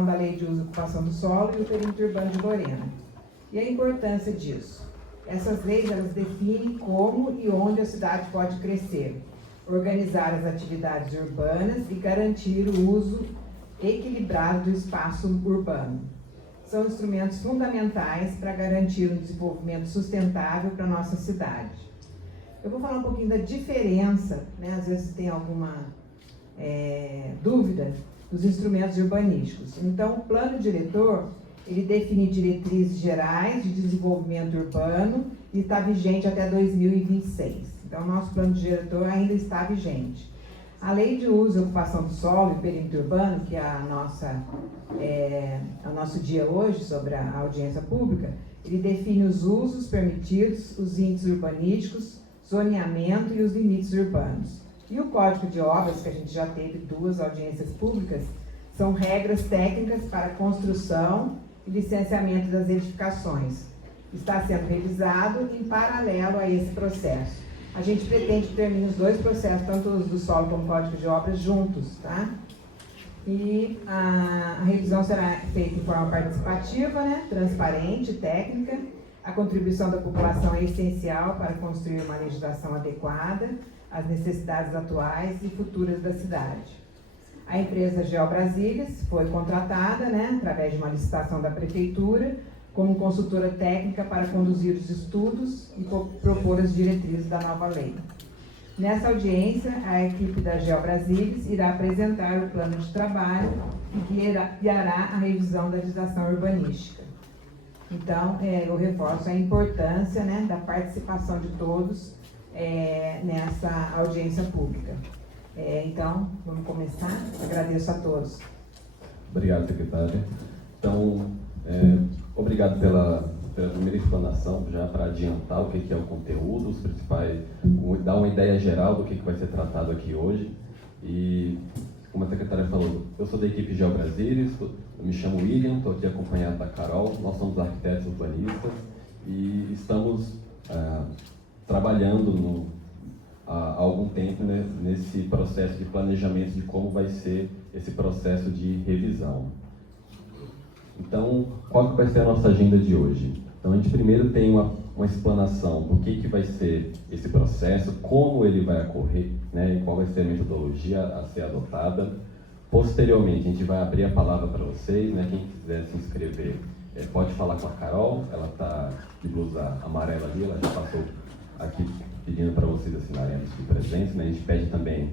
da Lei de Uso e Ocupação do Solo e o Perímetro Urbano de Lorena. E a importância disso? Essas leis, elas definem como e onde a cidade pode crescer, organizar as atividades urbanas e garantir o uso equilibrado do espaço urbano. São instrumentos fundamentais para garantir um desenvolvimento sustentável para a nossa cidade. Eu vou falar um pouquinho da diferença, né? Às vezes tem alguma dúvida dos instrumentos urbanísticos. Então, o plano diretor, ele define diretrizes gerais de desenvolvimento urbano e está vigente até 2026. Então, o nosso plano diretor ainda está vigente. A Lei de Uso e Ocupação do Solo e Perímetro Urbano, que é o nosso dia hoje sobre a audiência pública, ele define os usos permitidos, os índices urbanísticos, zoneamento e os limites urbanos. E o Código de Obras, que a gente já teve 2 audiências públicas, são regras técnicas para construção e licenciamento das edificações. Está sendo revisado em paralelo a esse processo. A gente pretende que termine os 2 processos, tanto os do solo como o Código de Obras, juntos, tá? E a revisão será feita em forma participativa, né? Transparente, técnica. A contribuição da população é essencial para construir uma legislação adequada às necessidades atuais e futuras da cidade. A empresa GeoBrasílias foi contratada, né, através de uma licitação da Prefeitura, como consultora técnica para conduzir os estudos e propor as diretrizes da nova lei. Nessa audiência, a equipe da GeoBrasílias irá apresentar o plano de trabalho e guiará a revisão da legislação urbanística. Então, eu reforço a importância, né, da participação de todos nessa audiência pública. Então, vamos começar. Agradeço a todos. Obrigado, secretária. Então, obrigado pela primeira explanação, já para adiantar o que é o conteúdo, os principais, dar uma ideia geral do que vai ser tratado aqui hoje. E, como a secretária falou, eu sou da equipe GeoBrasílias, eu me chamo William, estou aqui acompanhado da Carol, nós somos arquitetos urbanistas e estamos trabalhando há algum tempo, né, nesse processo de planejamento de como vai ser esse processo de revisão. Então, qual que vai ser a nossa agenda de hoje? Então, a gente primeiro tem uma explanação do que vai ser esse processo, como ele vai ocorrer, né, e qual vai ser a metodologia a ser adotada. Posteriormente, a gente vai abrir a palavra para vocês, né, quem quiser se inscrever pode falar com a Carol, ela está de blusa amarela ali, ela já passou aqui pedindo para vocês assinarem a lista de presentes, né? A gente pede também,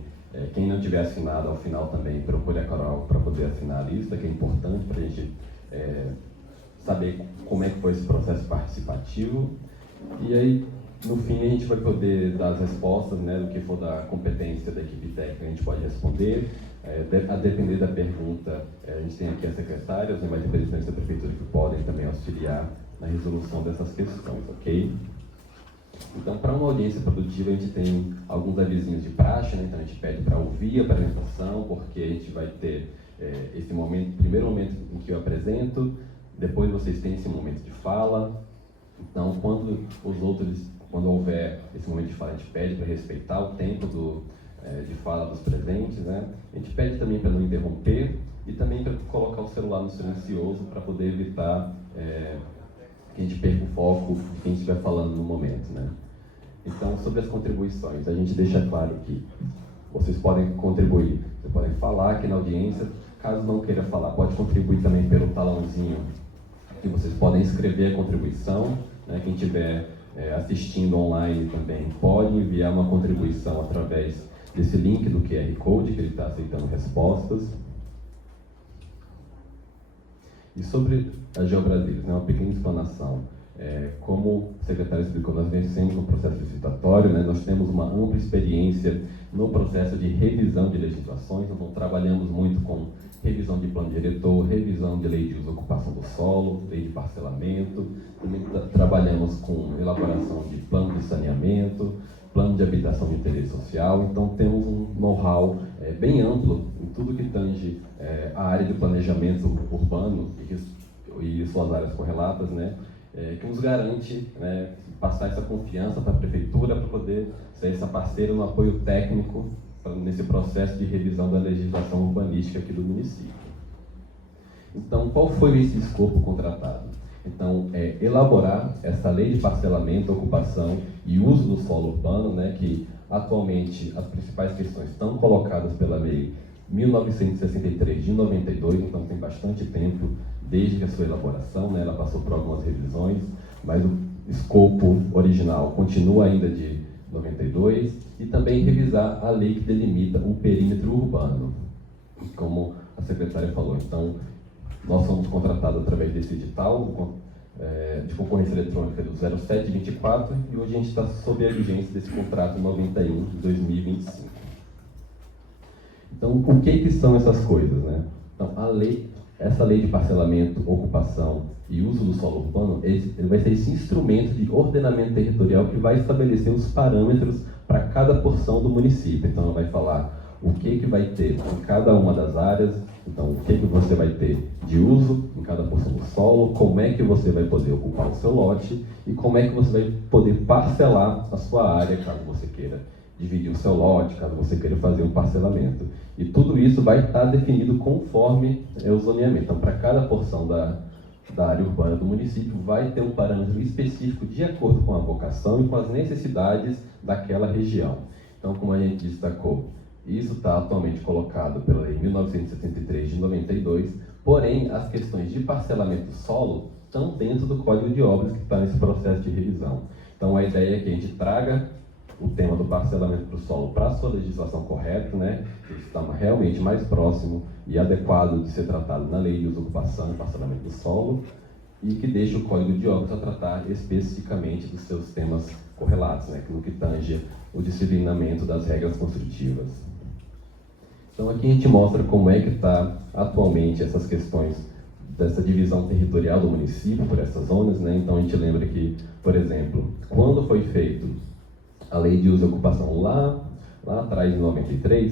quem não tiver assinado ao final também, procure a Carol para poder assinar a lista, que é importante para a gente saber como é que foi esse processo participativo. E aí, no fim, a gente vai poder dar as respostas, né, do que for da competência da equipe técnica, a gente pode responder. A depender da pergunta, a gente tem aqui as secretárias, né, mais representantes da Prefeitura que podem também auxiliar na resolução dessas questões, ok? Então, para uma audiência produtiva, a gente tem alguns avisinhos de praxe, né? Então a gente pede para ouvir a apresentação, porque a gente vai ter esse momento, primeiro momento em que eu apresento, depois vocês têm esse momento de fala. Então, quando houver esse momento de fala, a gente pede para respeitar o tempo de fala dos presentes, né? A gente pede também para não interromper e também para colocar o celular no silencioso para poder evitar que a gente perca o foco de quem estiver falando no momento, né? Então, sobre as contribuições, a gente deixa claro que vocês podem contribuir, vocês podem falar aqui na audiência, caso não queira falar, pode contribuir também pelo talãozinho, que vocês podem escrever a contribuição, né? Quem estiver assistindo online também pode enviar uma contribuição através desse link do QR Code, que ele está aceitando respostas. E sobre a GeoBrasílias, né, uma pequena explanação. Como o secretário explicou, nós vencemos um processo licitatório, né, nós temos uma ampla experiência no processo de revisão de legislações, nós trabalhamos muito com revisão de plano diretor, revisão de lei de uso e ocupação do solo, lei de parcelamento, também trabalhamos com elaboração de plano de saneamento, plano de habitação de interesse social, então temos um know-how bem amplo em tudo que tange a área de planejamento urbano e suas áreas correlatas, né, que nos garante, né, passar essa confiança para a Prefeitura para poder ser essa parceira no apoio técnico nesse processo de revisão da legislação urbanística aqui do município. Então, qual foi esse escopo contratado? Então, é elaborar essa lei de parcelamento, ocupação e uso do solo urbano, né, que atualmente as principais questões estão colocadas pela lei 1963 de 92, então tem bastante tempo desde que a sua elaboração, né, ela passou por algumas revisões, mas o escopo original continua ainda de 92, e também revisar a lei que delimita o perímetro urbano, como a secretária falou. Então, nós somos contratados através desse edital de concorrência eletrônica do 0724, e hoje a gente está sob a vigência desse contrato 91 de 2025. Então, o que são essas coisas, né? Então, essa lei de parcelamento, ocupação e uso do solo urbano, ele vai ser esse instrumento de ordenamento territorial que vai estabelecer os parâmetros para cada porção do município. Então, ela vai falar o que vai ter em cada uma das áreas, então o que você vai ter de uso em cada porção do solo, como é que você vai poder ocupar o seu lote e como é que você vai poder parcelar a sua área, caso você queira dividir o seu lote, caso você queira fazer um parcelamento. E tudo isso vai estar definido conforme o zoneamento. Então, para cada porção da área urbana do município, vai ter um parâmetro específico de acordo com a vocação e com as necessidades daquela região. Então, como a gente destacou, isso está atualmente colocado pela Lei 1973 de 92, porém, as questões de parcelamento do solo estão dentro do Código de Obras que está nesse processo de revisão. Então, a ideia é que a gente traga o tema do parcelamento do solo para a sua legislação correta, né, que está realmente mais próximo e adequado de ser tratado na Lei de Uso, Ocupação e Parcelamento do Solo, e que deixe o Código de Obras a tratar especificamente dos seus temas correlatos, né, no que tange o disciplinamento das regras construtivas. Então aqui a gente mostra como é que está atualmente essas questões dessa divisão territorial do município por essas zonas, né? Então a gente lembra que, por exemplo, quando foi feito a Lei de Uso e Ocupação lá atrás, em 93,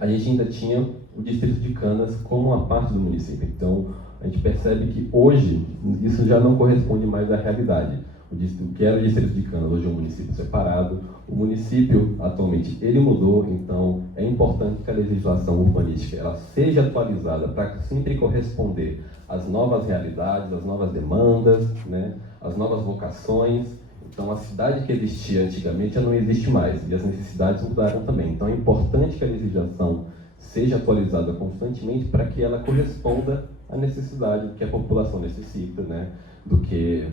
a gente ainda tinha o Distrito de Canas como uma parte do município. Então a gente percebe que hoje isso já não corresponde mais à realidade. O que era o Distrito de Canas hoje é um município separado. O município, atualmente, ele mudou, então é importante que a legislação urbanística ela seja atualizada para sempre corresponder às novas realidades, às novas demandas, né, às novas vocações. Então, a cidade que existia antigamente já não existe mais, e as necessidades mudaram também. Então, é importante que a legislação seja atualizada constantemente para que ela corresponda à necessidade que a população necessita, né, do que...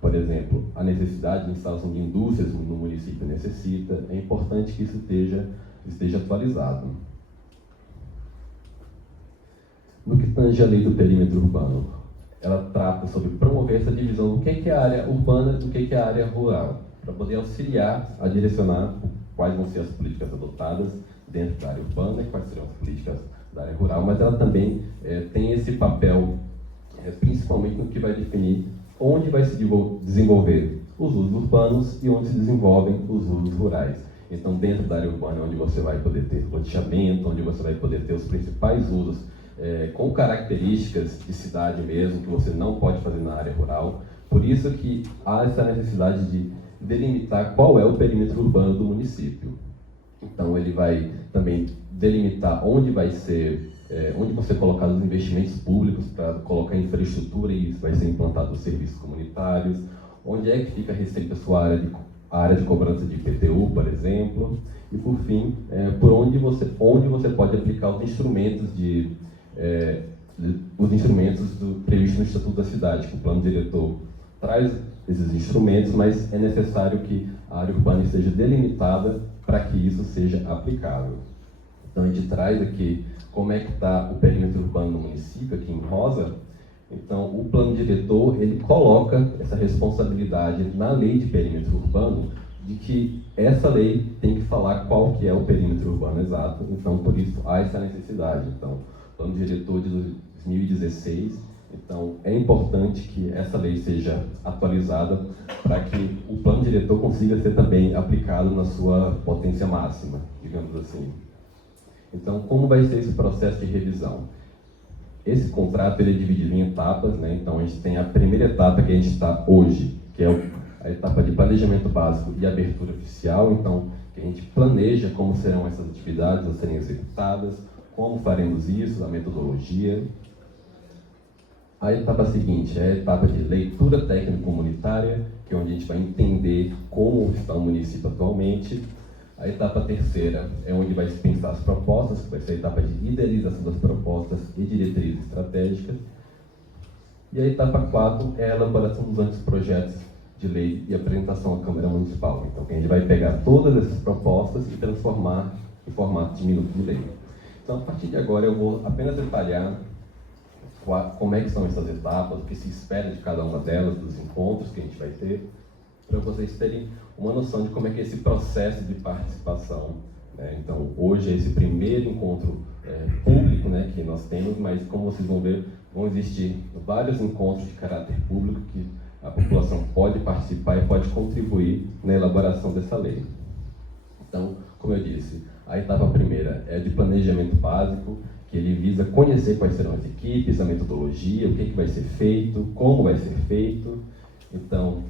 por exemplo, a necessidade de instalação de indústrias no município necessita. É importante que isso esteja atualizado. No que tange a lei do perímetro urbano, ela trata sobre promover essa divisão do que é a área urbana e do que é a área rural, para poder auxiliar a direcionar quais vão ser as políticas adotadas dentro da área urbana e quais serão as políticas da área rural, mas ela também tem esse papel, principalmente no que vai definir onde vai se desenvolver os usos urbanos e onde se desenvolvem os usos rurais. Então, dentro da área urbana, onde você vai poder ter loteamento, onde você vai poder ter os principais usos com características de cidade mesmo, que você não pode fazer na área rural. Por isso que há essa necessidade de delimitar qual é o perímetro urbano do município. Então, ele vai também delimitar onde vai ser onde vão ser colocados os investimentos públicos para colocar infraestrutura e vai ser implantado os serviços comunitários, onde é que fica restrita a sua área de cobrança de IPTU, por exemplo, e por fim, por onde você pode aplicar os instrumentos previstos no Estatuto da Cidade, que o plano diretor traz esses instrumentos, mas é necessário que a área urbana esteja delimitada para que isso seja aplicável. Então a gente traz aqui como é que está o perímetro urbano no município, aqui em rosa. Então, o plano diretor, ele coloca essa responsabilidade na lei de perímetro urbano, de que essa lei tem que falar qual que é o perímetro urbano exato. Então, por isso, há essa necessidade. Então, plano diretor de 2016, então, é importante que essa lei seja atualizada para que o plano diretor consiga ser também aplicado na sua potência máxima, digamos assim. Então, como vai ser esse processo de revisão? Esse contrato ele é dividido em etapas, né? Então, a gente tem a primeira etapa que a gente está hoje, que é a etapa de planejamento básico e abertura oficial. Então, que a gente planeja como serão essas atividades a serem executadas, como faremos isso, a metodologia. A etapa seguinte é a etapa de leitura técnica comunitária, que é onde a gente vai entender como está o município atualmente. A etapa terceira é onde vai se pensar as propostas, que vai ser a etapa de idealização das propostas e diretrizes estratégicas. E a etapa 4 é a elaboração dos anteprojetos de lei e apresentação à Câmara Municipal. Então, a gente vai pegar todas essas propostas e transformar em formato de minuto de lei. Então, a partir de agora, eu vou apenas detalhar como é que são essas etapas, o que se espera de cada uma delas, dos encontros que a gente vai ter, para vocês terem uma noção de como é que é esse processo de participação, né? Então, hoje é esse primeiro encontro público, né, que nós temos, mas como vocês vão ver, vão existir vários encontros de caráter público que a população pode participar e pode contribuir na elaboração dessa lei. Então, como eu disse, a etapa primeira é de planejamento básico, que ele visa conhecer quais serão as equipes, a metodologia, o que vai ser feito, como vai ser feito. Então,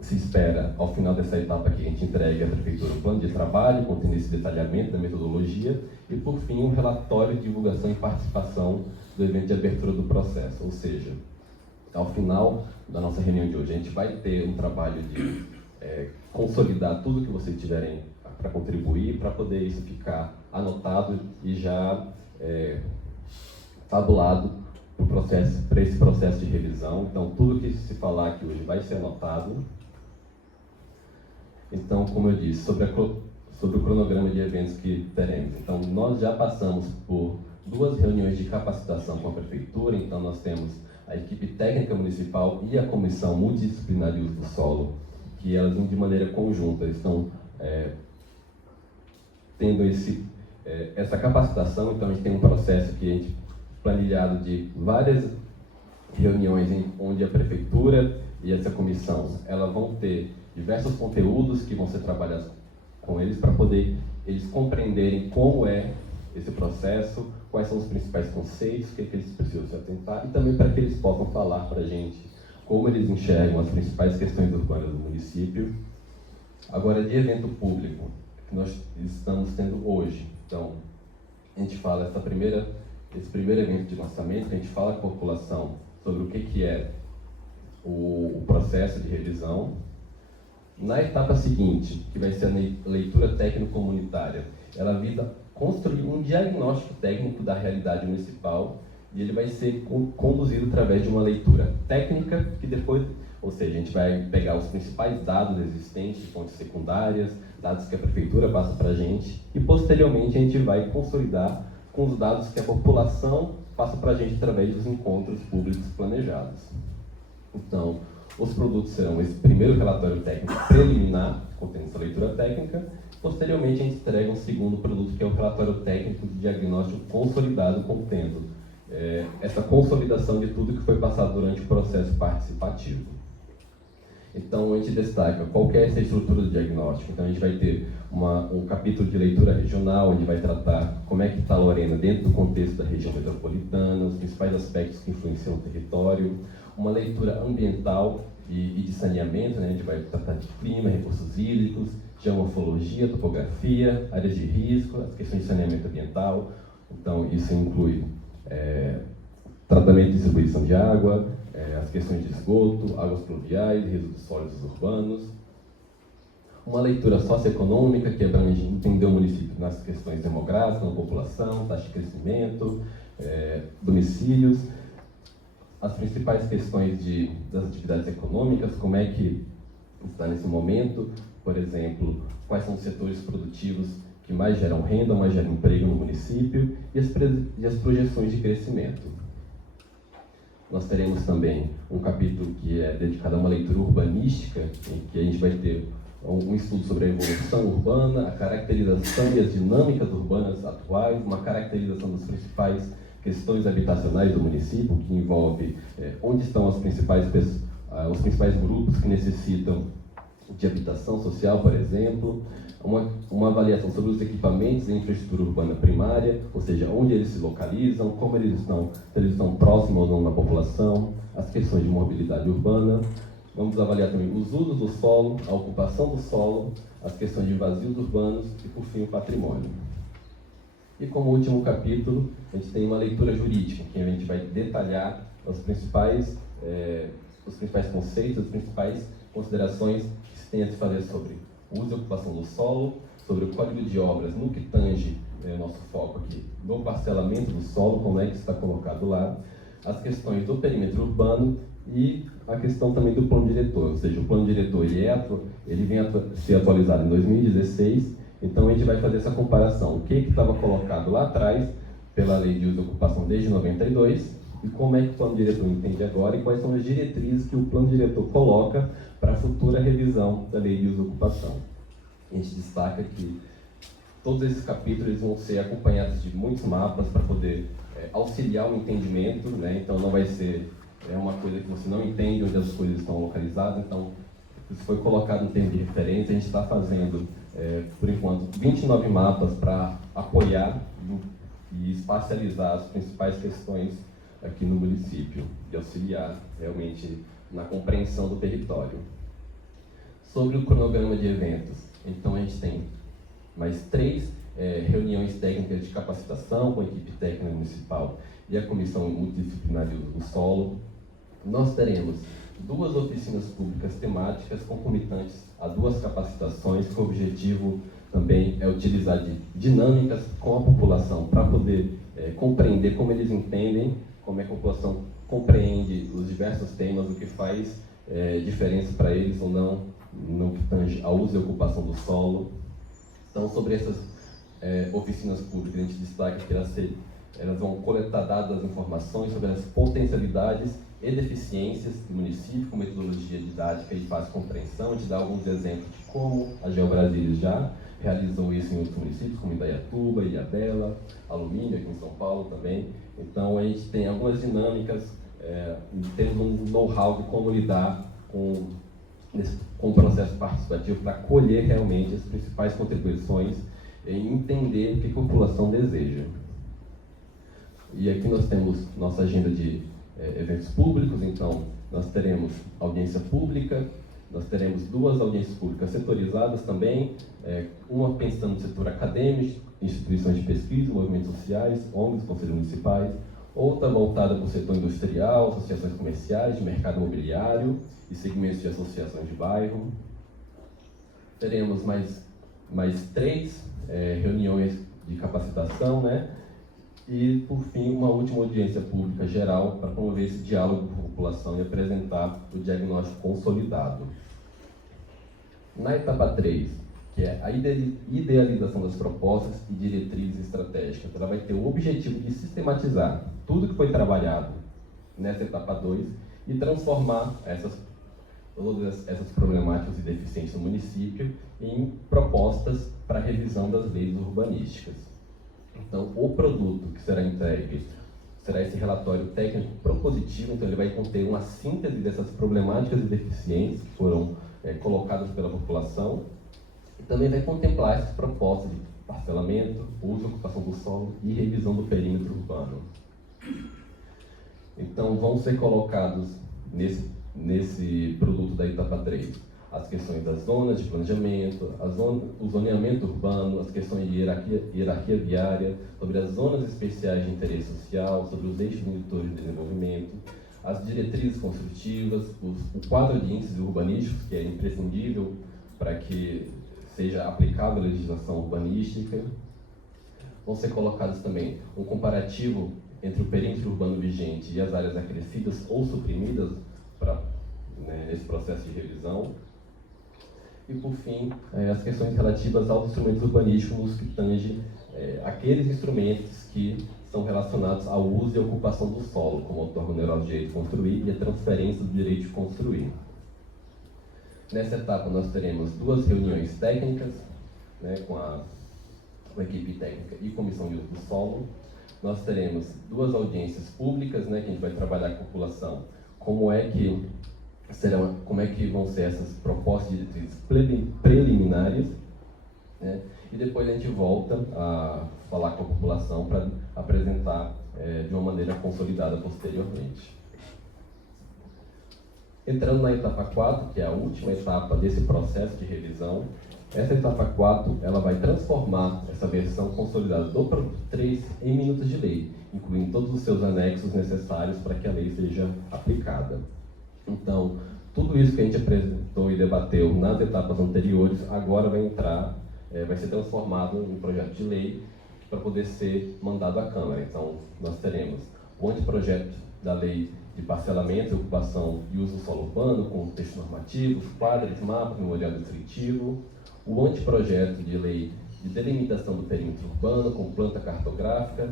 se espera, ao final dessa etapa, que a gente entregue à Prefeitura um plano de trabalho, contendo esse detalhamento da metodologia, e, por fim, um relatório de divulgação e participação do evento de abertura do processo. Ou seja, ao final da nossa reunião de hoje, a gente vai ter um trabalho de consolidar tudo que vocês tiverem para contribuir, para poder isso ficar anotado e já tabulado para esse processo de revisão. Então, tudo que se falar aqui hoje vai ser anotado. Então, como eu disse, sobre o cronograma de eventos que teremos. Então, nós já passamos por 2 reuniões de capacitação com a Prefeitura. Então, nós temos a equipe técnica municipal e a comissão multidisciplinar de uso do solo, que elas, de maneira conjunta, estão tendo essa capacitação. Então, a gente tem um processo que a gente planilhado de várias reuniões onde a Prefeitura e essa comissão elas vão ter diversos conteúdos que vão ser trabalhados com eles para poder eles compreenderem como é esse processo, quais são os principais conceitos, o que eles precisam se atentar, e também para que eles possam falar para a gente como eles enxergam as principais questões urbanas do município. Agora, de evento público, que nós estamos tendo hoje. Então, a gente fala esse primeiro evento de lançamento, a gente fala com a população sobre o que é o processo de revisão. Na etapa seguinte, que vai ser a leitura técnico-comunitária, ela visa construir um diagnóstico técnico da realidade municipal, e ele vai ser conduzido através de uma leitura técnica, que depois, ou seja, a gente vai pegar os principais dados existentes, fontes secundárias, dados que a Prefeitura passa para a gente, e posteriormente a gente vai consolidar com os dados que a população passa para a gente através dos encontros públicos planejados. Então, os produtos serão esse primeiro relatório técnico preliminar, contendo essa leitura técnica. Posteriormente, a gente entrega um segundo produto, que é o relatório técnico de diagnóstico consolidado, contendo essa consolidação de tudo que foi passado durante o processo participativo. Então, a gente destaca qual que é essa estrutura do diagnóstico. Então, a gente vai ter um capítulo de leitura regional, onde vai tratar como é que está a Lorena dentro do contexto da região metropolitana, os principais aspectos que influenciam o território. Uma leitura ambiental e de saneamento, né? A gente vai tratar de clima, recursos hídricos, geomorfologia, topografia, áreas de risco, as questões de saneamento ambiental. Então, isso inclui tratamento e distribuição de água, as questões de esgoto, águas pluviais, resíduos sólidos urbanos. Uma leitura socioeconômica, que abrange entender o município nas questões demográficas, na população, taxa de crescimento, domicílios, as principais questões das atividades econômicas, como é que está nesse momento, por exemplo, quais são os setores produtivos que mais geram renda, mais geram emprego no município, e as projeções de crescimento. Nós teremos também um capítulo que é dedicado a uma leitura urbanística, em que a gente vai ter um estudo sobre a evolução urbana, a caracterização e as dinâmicas urbanas atuais, uma caracterização das principais questões habitacionais do município, que envolve onde estão os principais grupos que necessitam de habitação social, por exemplo, uma avaliação sobre os equipamentos e infraestrutura urbana primária, ou seja, onde eles se localizam, como eles estão, se eles estão próximos ou não da população, as questões de mobilidade urbana. Vamos avaliar também os usos do solo, a ocupação do solo, as questões de vazios urbanos e, por fim, o patrimônio. E como último capítulo, a gente tem uma leitura jurídica, que a gente vai detalhar os principais conceitos, as principais considerações que se tem a se fazer sobre uso e ocupação do solo, sobre o Código de Obras, no que tange o nosso foco aqui, no parcelamento do solo, como é que está colocado lá, as questões do perímetro urbano e a questão também do plano diretor, ou seja, o plano diretor ele vem a ser atualizado em 2016, então a gente vai fazer essa comparação, o que estava colocado lá atrás pela Lei de Uso e Ocupação desde 92 e como é que o plano diretor entende agora e quais são as diretrizes que o plano diretor coloca para a futura revisão da Lei de Uso e Ocupação. A gente destaca que todos esses capítulos vão ser acompanhados de muitos mapas para poder auxiliar o entendimento, né? Então não vai ser uma coisa que você não entende onde as coisas estão localizadas, então isso foi colocado em termos de referência, a gente está fazendo, por enquanto, 29 mapas para apoiar e espacializar as principais questões aqui no município e auxiliar realmente na compreensão do território. Sobre o cronograma de eventos, então a gente tem mais 3 reuniões técnicas de capacitação com a equipe técnica municipal e a Comissão Multidisciplinar de Uso do Solo. Nós teremos 2 oficinas públicas temáticas concomitantes a 2 capacitações, que o objetivo também é utilizar de dinâmicas com a população para poder compreender como eles entendem, como é que a população compreende os diversos temas, o que faz diferença para eles ou não no que tange ao uso e ocupação do solo. Então, sobre essas oficinas públicas, a gente destaca que elas vão coletar dados, as informações sobre as potencialidades e deficiências do município, com metodologia didática e fácil compreensão. A gente dá alguns exemplos de como a GeoBrasília já realizou isso em outros municípios, como Indaiatuba, Ilhabela, Alumínio, aqui em São Paulo também. Então, a gente tem algumas dinâmicas, temos um know-how de como lidar com o processo participativo para colher realmente as principais contribuições e entender o que a população deseja. E aqui nós temos nossa agenda de eventos públicos, então nós teremos audiência pública, nós teremos 2 audiências públicas setorizadas também, uma pensando no setor acadêmico, instituições de pesquisa, movimentos sociais, ONGs, conselhos municipais, outra voltada para o setor industrial, associações comerciais, de mercado imobiliário e segmentos de associações de bairro. Teremos mais 3 reuniões de capacitação, né? E, por fim, uma última audiência pública geral para promover esse diálogo com a população e apresentar o diagnóstico consolidado. Na etapa 3, que é a idealização das propostas e diretrizes estratégicas, ela vai ter o objetivo de sistematizar tudo que foi trabalhado nessa etapa 2 e transformar todas essas problemáticas e deficiências no município em propostas para a revisão das leis urbanísticas. Então, o produto que será entregue será esse relatório técnico propositivo, então ele vai conter uma síntese dessas problemáticas e deficiências que foram colocadas pela população e também vai contemplar essas propostas de parcelamento, uso e ocupação do solo e revisão do perímetro urbano. Então, vão ser colocados nesse produto da etapa 3 as questões das zonas de planejamento, o zoneamento urbano, as questões de hierarquia viária, sobre as zonas especiais de interesse social, sobre os eixos indutores de desenvolvimento, as diretrizes construtivas, o quadro de índices urbanísticos, que é imprescindível para que seja aplicável a legislação urbanística. Vão ser colocados também um comparativo entre o perímetro urbano vigente e as áreas acrescidas ou suprimidas nesse processo de revisão. E, por fim, as questões relativas aos instrumentos urbanísticos que tangem aqueles instrumentos que são relacionados ao uso e ocupação do solo, como outorga o neural direito de construir e a transferência do direito de construir. Nessa etapa, nós teremos 2 reuniões técnicas, com a equipe técnica e comissão de uso do solo. Nós teremos 2 audiências públicas, que a gente vai trabalhar com a população, como é que vão ser essas propostas de diretrizes preliminares, e depois a gente volta a falar com a população para apresentar de uma maneira consolidada posteriormente. Entrando na etapa 4, que é a última etapa desse processo de revisão, Essa etapa 4, ela vai transformar essa versão consolidada do produto 3 em minutas de lei, incluindo todos os seus anexos necessários para que a lei seja aplicada. Então, tudo isso que a gente apresentou e debateu nas etapas anteriores, agora vai ser transformado em projeto de lei para poder ser mandado à Câmara. Então, nós teremos o anteprojeto da lei de parcelamento, ocupação e uso do solo urbano, com texto normativo, quadros, mapas, memorial descritivo, o anteprojeto de lei de delimitação do perímetro urbano, com planta cartográfica,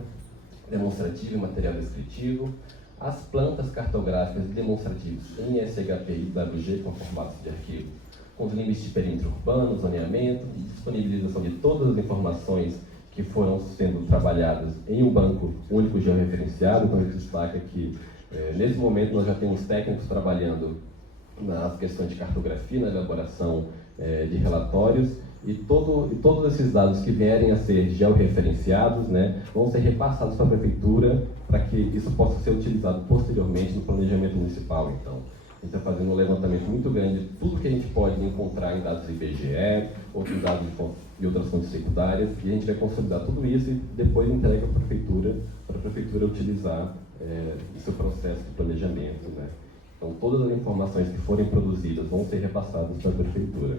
demonstrativa e material descritivo, as plantas cartográficas e demonstrativas em SHP e WG, com formatos de arquivo, com os limites de perímetro urbano, zoneamento e disponibilização de todas as informações que foram sendo trabalhadas em um banco único georreferenciado. Então, a gente destaca que, nesse momento, nós já temos técnicos trabalhando nas questões de cartografia, na elaboração de relatórios, e todos esses dados que vierem a ser georreferenciados, né, vão ser repassados para a Prefeitura para que isso possa ser utilizado posteriormente no planejamento municipal. Então, a gente está fazendo um levantamento muito grande de tudo que a gente pode encontrar em dados do IBGE, outros dados de outras fontes secundárias, e a gente vai consolidar tudo isso e depois entrega para a Prefeitura utilizar no seu processo de planejamento, né. Então, todas as informações que forem produzidas vão ser repassadas para a Prefeitura.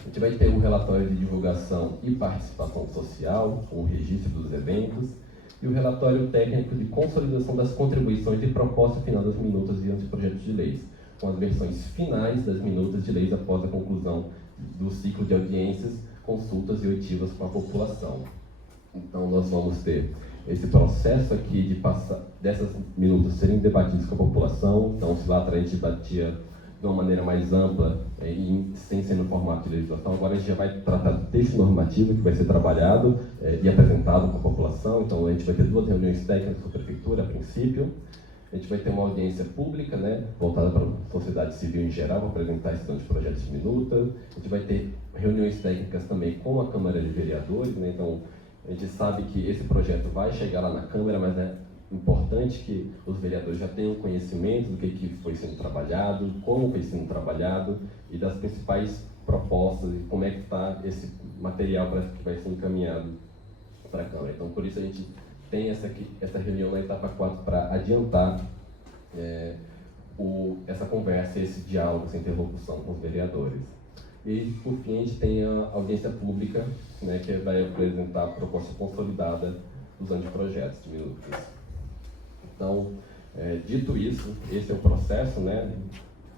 A gente vai ter um relatório de divulgação e participação social, com o registro dos eventos, e o relatório técnico de consolidação das contribuições e proposta final das minutas e anteprojetos de leis, com as versões finais das minutas de leis após a conclusão do ciclo de audiências, consultas e oitivas com a população. Então, nós vamos ter esse processo aqui de passar dessas minutas serem debatidas com a população. Então, se lá atrás a gente debatia de uma maneira mais ampla e sem ser no formato de legislação, agora a gente já vai tratar do texto normativo que vai ser trabalhado e apresentado com a população. Então, a gente vai ter 2 reuniões técnicas com a Prefeitura, a princípio. A gente vai ter uma audiência pública, né, voltada para a sociedade civil em geral, para apresentar esses projetos de minuta. A gente vai ter reuniões técnicas também com a Câmara de Vereadores, né. Então, a gente sabe que esse projeto vai chegar lá na Câmara, mas é importante que os vereadores já tenham conhecimento do que foi sendo trabalhado, como foi sendo trabalhado e das principais propostas e como é que está esse material que vai ser encaminhado para a Câmara. Então, por isso a gente tem essa reunião na etapa 4 para adiantar essa conversa, esse diálogo, essa interlocução com os vereadores. E, por fim, a gente tem a audiência pública, né, que vai apresentar a proposta consolidada dos anteprojetos de minutas. Então, dito isso, esse é o processo, né,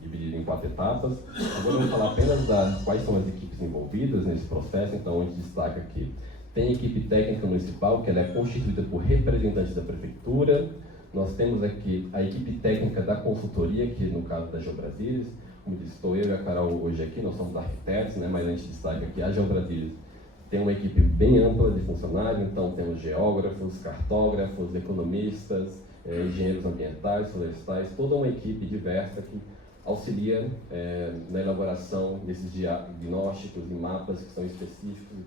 dividido em 4 etapas. Agora eu vou falar apenas quais são as equipes envolvidas nesse processo. Então, a gente destaca aqui, tem a equipe técnica municipal, que ela é constituída por representantes da Prefeitura. Nós temos aqui a equipe técnica da consultoria, que no caso da GeoBrasília, como disse, estou eu e a Carol hoje aqui, nós somos arquitetos, né, mas a gente destaca aqui a GeoBrasília tem uma equipe bem ampla de funcionários. Então temos geógrafos, cartógrafos, economistas, engenheiros ambientais, florestais, toda uma equipe diversa que auxilia na elaboração desses diagnósticos e mapas que são específicos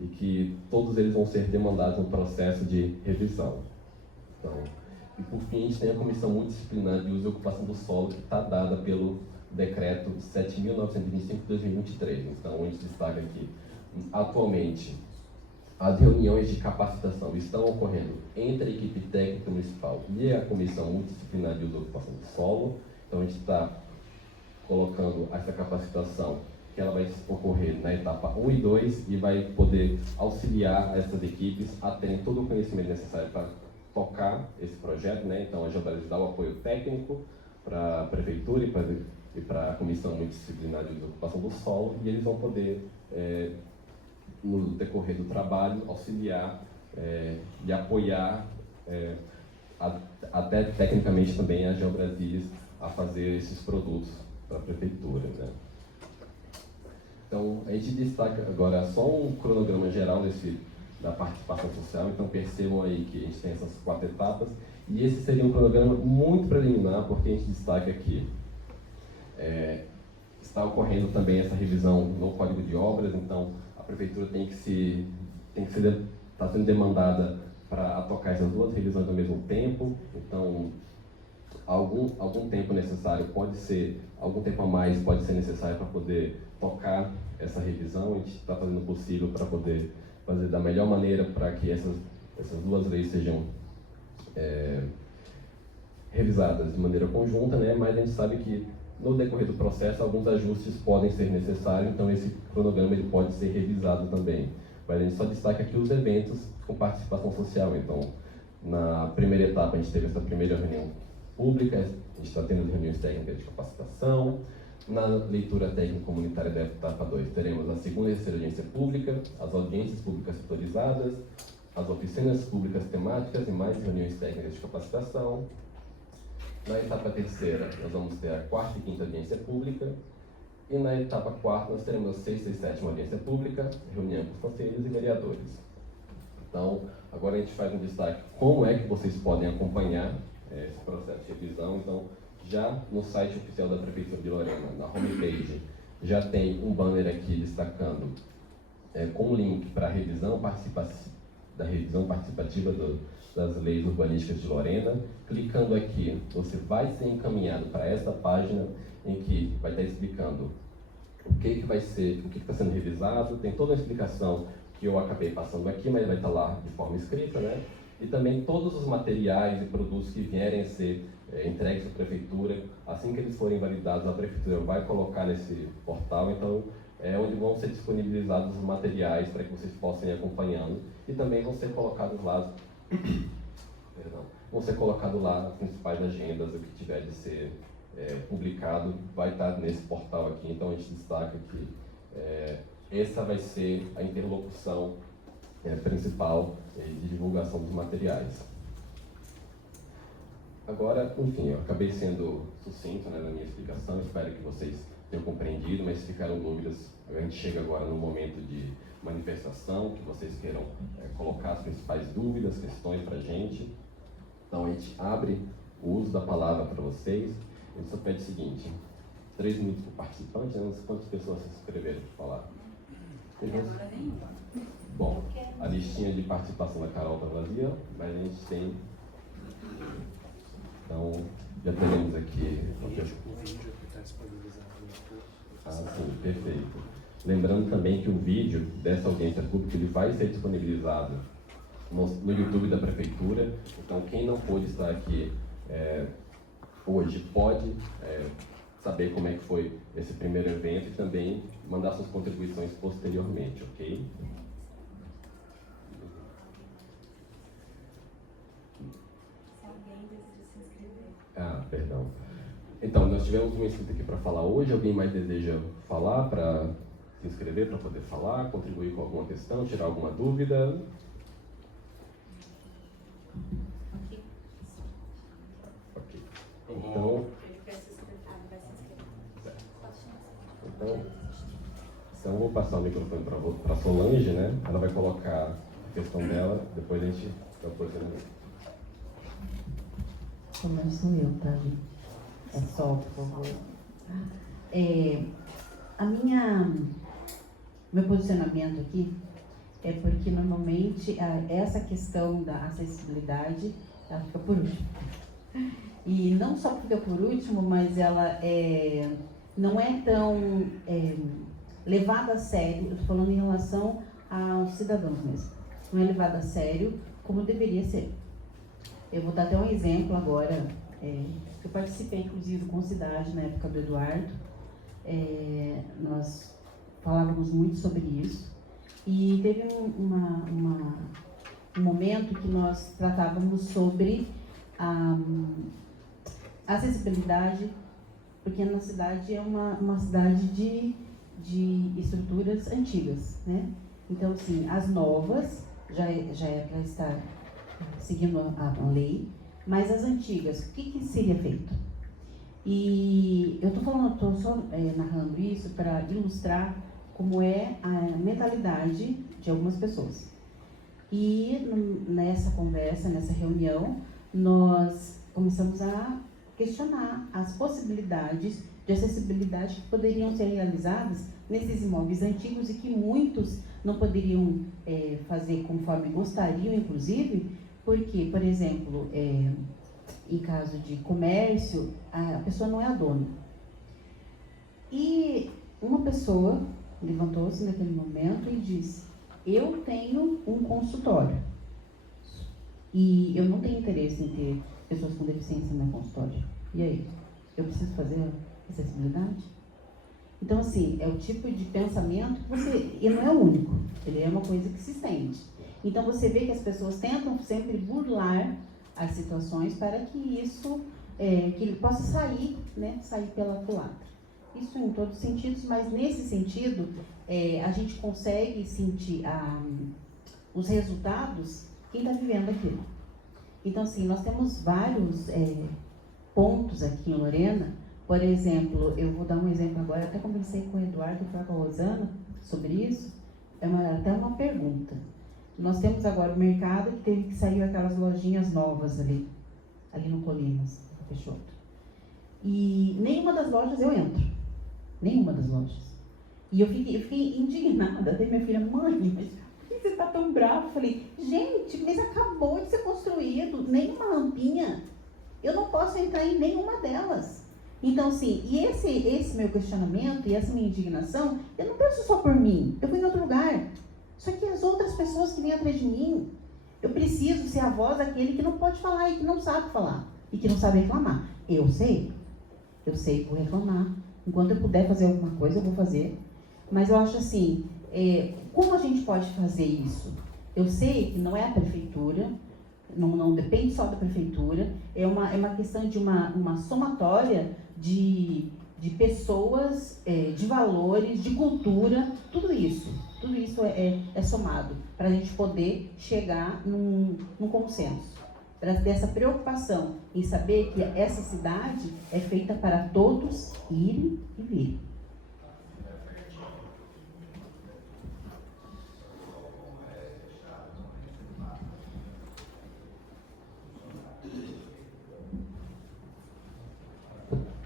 e que todos eles vão ser demandados no processo de revisão. Então, e por fim, a gente tem a Comissão Multidisciplinar de Uso e Ocupação do Solo, que está dada pelo Decreto 7.925 de 2023. Então, a gente destaca aqui, atualmente, as reuniões de capacitação estão ocorrendo entre a equipe técnica municipal e a Comissão Multidisciplinar de Uso e Ocupação do Solo. Então, a gente está colocando essa capacitação, que ela vai ocorrer na etapa 1 e 2 e vai poder auxiliar essas equipes a terem todo o conhecimento necessário para tocar esse projeto, né? Então, a GeoBrasília dá o apoio técnico para a Prefeitura e para a Comissão Multidisciplinar de Ocupação do Solo, e eles vão poder, no decorrer do trabalho, auxiliar e apoiar até tecnicamente também a GeoBrasília a fazer esses produtos para a Prefeitura, né? Então, a gente destaca agora só um cronograma geral da participação social. Então, percebam aí que a gente tem essas 4 etapas, e esse seria um cronograma muito preliminar, porque a gente destaca aqui está ocorrendo também essa revisão no Código de Obras. Então, a Prefeitura está sendo demandada para tocar essas 2 revisões ao mesmo tempo. Então, algum tempo necessário, algum tempo a mais pode ser necessário para poder tocar essa revisão. A gente está fazendo o possível para poder fazer da melhor maneira para que essas duas leis sejam revisadas de maneira conjunta, né? Mas a gente sabe que no decorrer do processo alguns ajustes podem ser necessários, então esse cronograma ele pode ser revisado também. Mas a gente só destaca aqui os eventos com participação social. Então, na primeira etapa a gente teve essa primeira reunião pública, a gente está tendo as reuniões técnicas de capacitação. Na leitura técnica comunitária da etapa 2 teremos a segunda e terceira audiência pública, as audiências públicas setorizadas, as oficinas públicas temáticas e mais reuniões técnicas de capacitação. Na etapa terceira, nós vamos ter a quarta e quinta audiência pública. E na etapa quarta, nós teremos a sexta e sétima audiência pública, reunião com os conselheiros e vereadores. Então, agora a gente faz um destaque como é que vocês podem acompanhar esse processo de revisão. Então, já no site oficial da Prefeitura de Lorena, na homepage, já tem um banner aqui destacando com link para a revisão participativa das leis urbanísticas de Lorena. Clicando aqui, você vai ser encaminhado para esta página em que vai estar explicando o que está sendo revisado. Tem toda a explicação que eu acabei passando aqui, mas vai estar lá de forma escrita, né? E também todos os materiais e produtos que vierem a ser entregues à Prefeitura, assim que eles forem validados, a Prefeitura vai colocar nesse portal. Então, onde vão ser disponibilizados os materiais para que vocês possam ir acompanhando. E também vão ser colocados lá as principais agendas, o que tiver de ser publicado vai estar nesse portal aqui. Então a gente destaca que essa vai ser a interlocução principal de divulgação dos materiais. Agora, enfim, eu acabei sendo sucinto, né, na minha explicação, espero que vocês tenham compreendido, mas se ficaram dúvidas, a gente chega agora no momento de manifestação, que vocês queiram colocar as principais dúvidas, questões para a gente. Então a gente abre o uso da palavra para vocês. A gente só pede o seguinte: 3 minutos por participante, né? Não sei quantas pessoas se inscreveram para falar. Agora nenhuma. Bom, a listinha de participação da Carol está vazia, mas a gente tem. Então, já teremos aqui. O vídeo está disponibilizado no YouTube. Ah, sim, perfeito. Lembrando também que o vídeo dessa audiência pública ele vai ser disponibilizado no YouTube da Prefeitura. Então, quem não pôde estar aqui hoje pode saber como é que foi esse primeiro evento e também mandar suas contribuições posteriormente, ok? Se alguém deseja se inscrever. Ah, perdão. Então, nós tivemos uma inscrita aqui para falar hoje. Alguém mais deseja falar, para se inscrever, para poder falar, contribuir com alguma questão, tirar alguma dúvida? Ok. Então, Ele vai se inscrever. Vai se inscrever. então eu vou passar o microfone para Solange, né? Ela vai colocar a questão dela, depois a gente vai o posicionamento. Como sou eu, tá, gente? É só, por favor. Meu posicionamento aqui é porque normalmente essa questão da acessibilidade, ela fica por último. E não só fica por último, mas ela não é tão levada a sério. Eu estou falando em relação aos cidadãos mesmo. Não é levada a sério como deveria ser. Eu vou dar até um exemplo agora. Eu participei, inclusive, do Concidade na época do Eduardo. Nós falávamos muito sobre isso. E teve um momento que nós tratávamos sobre a acessibilidade, porque a nossa cidade é uma cidade de estruturas antigas, né? Então, assim, as novas já é para estar seguindo a lei, mas as antigas, o que seria feito? E eu estou só narrando isso para ilustrar como é a mentalidade de algumas pessoas. E nessa conversa, nessa reunião, nós começamos a questionar as possibilidades de acessibilidade que poderiam ser realizadas nesses imóveis antigos e que muitos não poderiam fazer conforme gostariam, inclusive, porque, por exemplo, em caso de comércio, a pessoa não é a dona. E uma pessoa levantou-se naquele momento e disse: eu tenho um consultório e eu não tenho interesse em ter pessoas com deficiência no meu consultório. E aí? Eu preciso fazer acessibilidade? Então, assim, é o tipo de pensamento que ele não é único, ele é uma coisa que se estende. Então, você vê que as pessoas tentam sempre burlar as situações para que isso, que ele possa sair, né, sair pela culatra. Isso em todos os sentidos, mas nesse sentido, a gente consegue sentir os resultados quem está vivendo aquilo. Então, assim, nós temos vários pontos aqui em Lorena. Por exemplo, eu vou dar um exemplo agora, até conversei com o Eduardo e com a Rosana sobre isso, até uma pergunta. Nós temos agora o mercado que teve que sair aquelas lojinhas novas ali no Colinas, no Peixoto. E nenhuma das lojas eu entro, nenhuma das lojas. E eu fiquei indignada, até minha filha: mãe, mas por que você está tão brava? Eu falei: gente, mas acabou de ser construído, nenhuma lampinha, eu não posso entrar em nenhuma delas. Então, assim, e esse meu questionamento e essa minha indignação, eu não penso só por mim, eu fui em outro lugar. Só que as outras pessoas que vêm atrás de mim, eu preciso ser a voz daquele que não pode falar e que não sabe falar e que não sabe reclamar. Eu sei, vou reclamar. Enquanto eu puder fazer alguma coisa, eu vou fazer. Mas eu acho assim, como a gente pode fazer isso? Eu sei que não é a prefeitura, não depende só da prefeitura, é uma questão de uma somatória de pessoas, de valores, de cultura, tudo isso é somado para a gente poder chegar num consenso, dessa preocupação em saber que essa cidade é feita para todos irem e virem.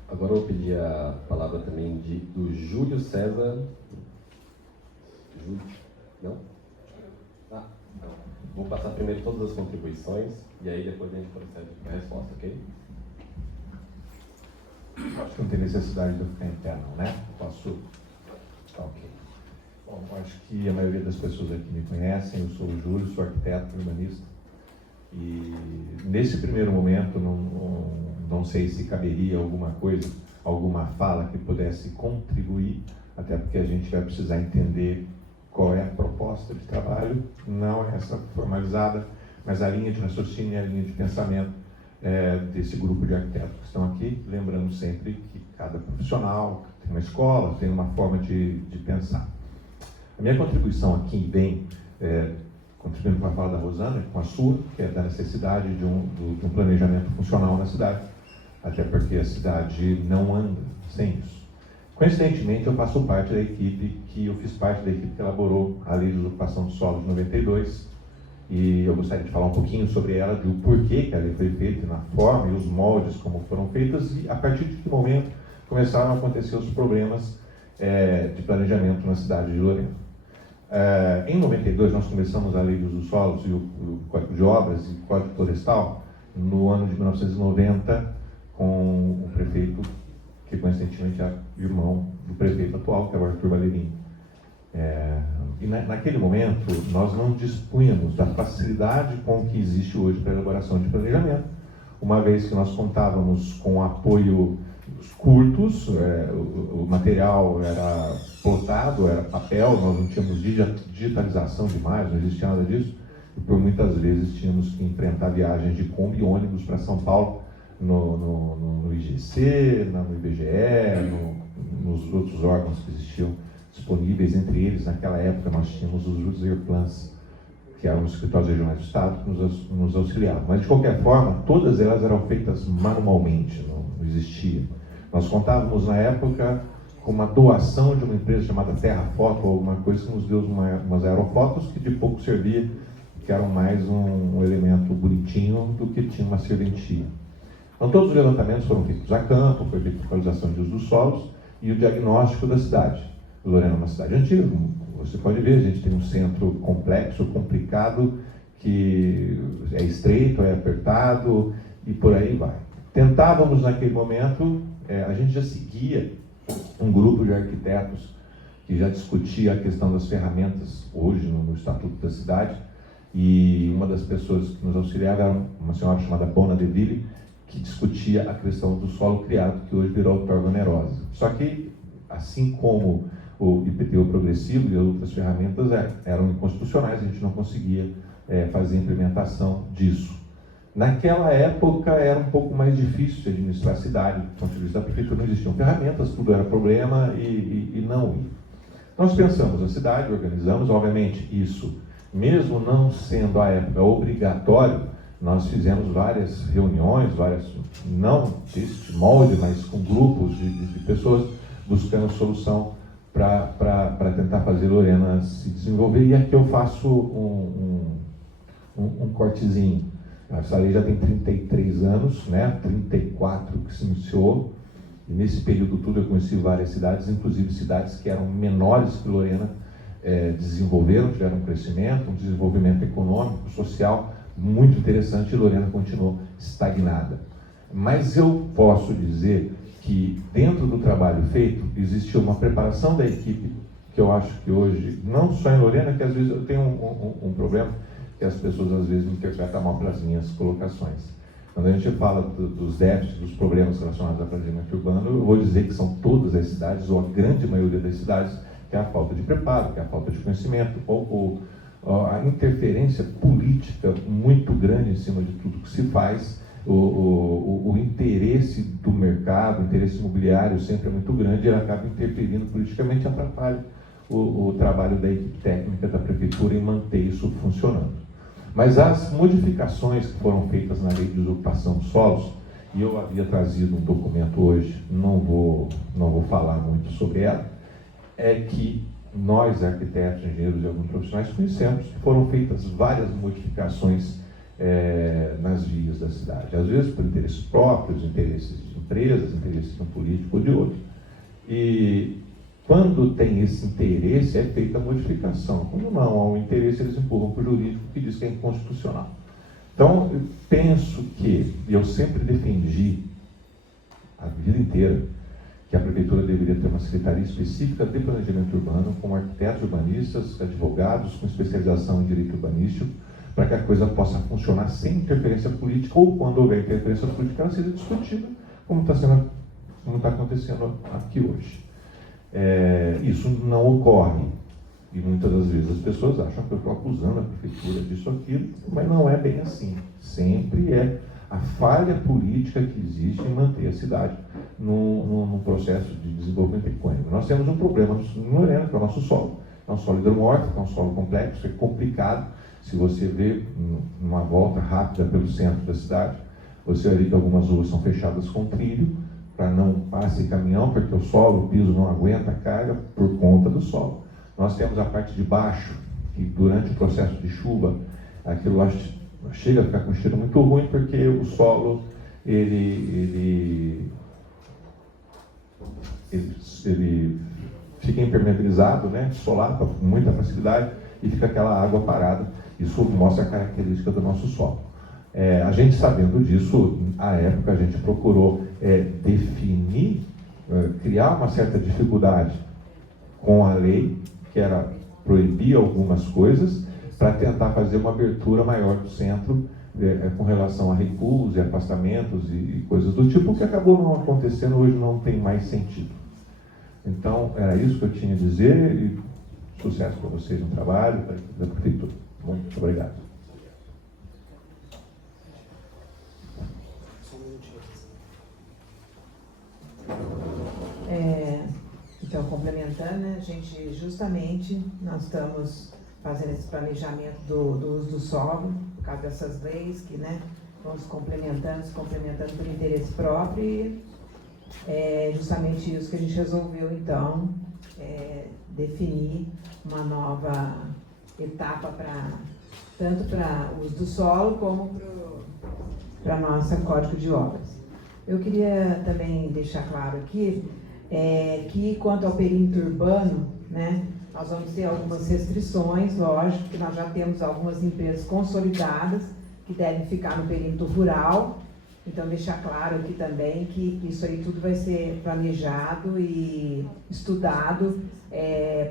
Agora eu vou pedir a palavra também do Júlio César. Júlio? Não? Ah, não. Vou passar primeiro todas as contribuições e aí depois a gente procede com a resposta, ok? Acho que não tem necessidade de eu ficar em pé, não, né? Posso? Tá, ok. Bom, acho que a maioria das pessoas aqui me conhecem. Eu sou o Júlio, sou arquiteto urbanista. E nesse primeiro momento, não sei se caberia alguma coisa, alguma fala que pudesse contribuir, até porque a gente vai precisar entender qual é a proposta de trabalho, não essa formalizada, mas a linha de raciocínio e a linha de pensamento desse grupo de arquitetos que estão aqui, lembrando sempre que cada profissional tem uma escola, tem uma forma de pensar. A minha contribuição aqui vem, contribuindo com a fala da Rosana, com a sua, que é da necessidade de um planejamento funcional na cidade, até porque a cidade não anda sem isso. Coincidentemente, eu faço parte da equipe eu fiz parte da equipe que elaborou a Lei de Usurpação de Solos de 92, e eu gostaria de falar um pouquinho sobre ela, do porquê que a lei foi feita, na forma e os moldes como foram feitas, e a partir de que momento começaram a acontecer os problemas de planejamento na cidade de Lorena. Em 92, nós começamos a Lei de Uso dos Solos e o Código de Obras e o Código Florestal no ano de 1990, com o prefeito, que coincidentemente é irmão do prefeito atual, que é o Arthur Valerini. E naquele momento, nós não dispunhamos da facilidade com que existe hoje para a elaboração de planejamento, uma vez que nós contávamos com apoio curtos, o material era plotado, era papel, nós não tínhamos digitalização demais, não existia nada disso, e por muitas vezes tínhamos que enfrentar viagens de Kombi e ônibus para São Paulo, no IGC, no IBGE, nos outros órgãos que existiam disponíveis. Entre eles, naquela época, nós tínhamos os User Plans, que eram os escritórios regionais do Estado, que nos auxiliavam. Mas, de qualquer forma, todas elas eram feitas manualmente, não existia. Nós contávamos, na época, com uma doação de uma empresa chamada Terrafoto, ou alguma coisa que nos deu umas aerofotos que de pouco servia, que eram mais um elemento bonitinho do que tinha uma serventia. Então, todos os levantamentos foram feitos a campo, foi feita a localização de uso dos solos e o diagnóstico da cidade. Lorena é uma cidade antiga, como você pode ver, a gente tem um centro complexo, complicado, que é estreito, é apertado, e por aí vai. Tentávamos naquele momento, a gente já seguia um grupo de arquitetos que já discutia a questão das ferramentas hoje no Estatuto da Cidade, e uma das pessoas que nos auxiliava era uma senhora chamada Bona Deville, que discutia a questão do solo criado, que hoje virou outorga onerosa. Só que, assim como o IPTU progressivo e outras ferramentas eram inconstitucionais, a gente não conseguia fazer a implementação disso. Naquela época era um pouco mais difícil de administrar a cidade, do ponto de vista da prefeitura, não existiam ferramentas, tudo era problema e não ia. Nós pensamos a cidade, organizamos, obviamente isso, mesmo não sendo à época obrigatório, nós fizemos várias reuniões, não deste molde, mas com grupos de pessoas buscando solução para tentar fazer Lorena se desenvolver. E aqui eu faço um cortezinho. Essa lei já tem 33 anos, né? 34 que se iniciou, e nesse período todo eu conheci várias cidades, inclusive cidades que eram menores que Lorena, desenvolveram, tiveram um crescimento, um desenvolvimento econômico, social muito interessante, e Lorena continuou estagnada. Mas eu posso dizer que dentro do trabalho feito existiu uma preparação da equipe que eu acho que hoje, não só em Lorena, que às vezes eu tenho um problema, que as pessoas às vezes me interpretam mal pelas minhas colocações. Quando a gente fala dos déficits, dos problemas relacionados ao planejamento urbano, eu vou dizer que são todas as cidades, ou a grande maioria das cidades, que é a falta de preparo, que é a falta de conhecimento, ou a interferência política muito grande em cima de tudo que se faz, o interesse do mercado, o interesse imobiliário sempre é muito grande, ele acaba interferindo politicamente e atrapalha o trabalho da equipe técnica da prefeitura em manter isso funcionando. Mas as modificações que foram feitas na lei de usurpação de solos, e eu havia trazido um documento hoje, não vou falar muito sobre ela, é que nós, arquitetos, engenheiros e alguns profissionais, conhecemos que foram feitas várias modificações nas vias da cidade, às vezes por interesses próprios, interesses de empresas, interesses de um político ou de outro. E quando tem esse interesse, é feita a modificação. Quando não há um interesse, eles empurram para o jurídico, que diz que é inconstitucional. Então, eu penso que, e eu sempre defendi, a vida inteira, que a prefeitura deveria ter uma secretaria específica de planejamento urbano, com arquitetos urbanistas, advogados, com especialização em direito urbanístico, para que a coisa possa funcionar sem interferência política, ou quando houver interferência política, ela seja discutida, como está acontecendo aqui hoje. Isso não ocorre, e muitas das vezes as pessoas acham que eu estou acusando a prefeitura disso ou aquilo, mas não é bem assim. Sempre é a falha política que existe em manter a cidade num processo de desenvolvimento econômico. Nós temos um problema no Lorena, que é o nosso solo. É um solo hidromórfico, é um solo complexo, é complicado. Se você vê uma volta rápida pelo centro da cidade, você vai ver que algumas ruas são fechadas com trilho, para não passe caminhão, porque o solo, o piso não aguenta a carga por conta do solo. Nós temos a parte de baixo, que durante o processo de chuva, aquilo lá chega a ficar com um cheiro muito ruim, porque o solo, ele fica impermeabilizado, né, solado com muita facilidade, e fica aquela água parada. Isso mostra a característica do nosso solo. A gente sabendo disso, à época a gente procurou definir, criar uma certa dificuldade com a lei, que era proibir algumas coisas, para tentar fazer uma abertura maior do centro com relação a recuos e afastamentos e coisas do tipo, que acabou não acontecendo, hoje não tem mais sentido. Então, era isso que eu tinha a dizer, e sucesso para vocês no trabalho, da prefeitura. Muito obrigado. Então, complementando, né, gente, justamente nós estamos fazendo esse planejamento do uso do solo, por causa dessas leis que, né, vão se complementando por interesse próprio, e justamente isso que a gente resolveu, então, definir uma nova etapa tanto para o uso do solo como para a nossa Código de Obras. Eu queria também deixar claro aqui que quanto ao perímetro urbano, né, nós vamos ter algumas restrições, lógico, que nós já temos algumas empresas consolidadas que devem ficar no perímetro rural, Então, deixar claro aqui também que isso aí tudo vai ser planejado e estudado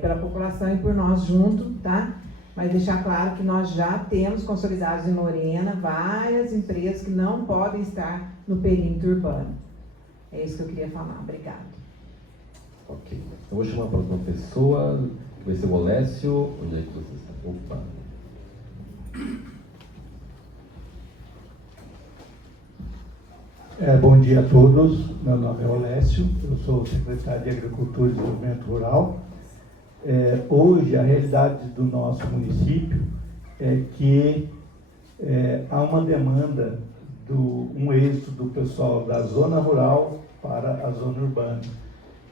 pela população e por nós junto, tá? Mas deixar claro que nós já temos consolidados em Lorena várias empresas que não podem estar no perímetro urbano. É isso que eu queria falar. Obrigada. Ok. Eu vou chamar a próxima pessoa, que vai ser o Olécio. Onde é que você está? Opa. Bom dia a todos, meu nome é Olécio, eu sou secretário de Agricultura e Desenvolvimento Rural. Hoje a realidade do nosso município é que há uma demanda, um êxito do pessoal da zona rural para a zona urbana.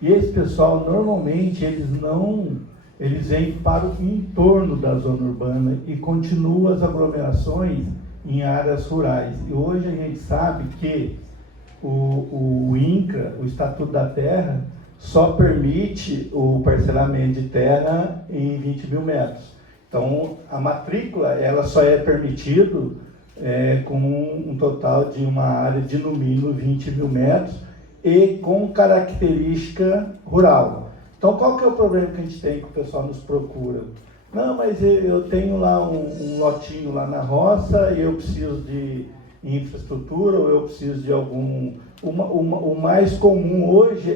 E esse pessoal normalmente eles vêm para o entorno da zona urbana e continuam as aglomerações em áreas rurais. E hoje a gente sabe que o INCRA, o Estatuto da Terra, só permite o parcelamento de terra em 20 mil metros. Então, a matrícula ela só é permitido com um total de uma área de no mínimo 20 mil metros e com característica rural. Então, qual que é o problema que a gente tem que o pessoal nos procura? Não, mas eu tenho lá um lotinho lá na roça e eu preciso de infraestrutura ou eu preciso de o mais comum hoje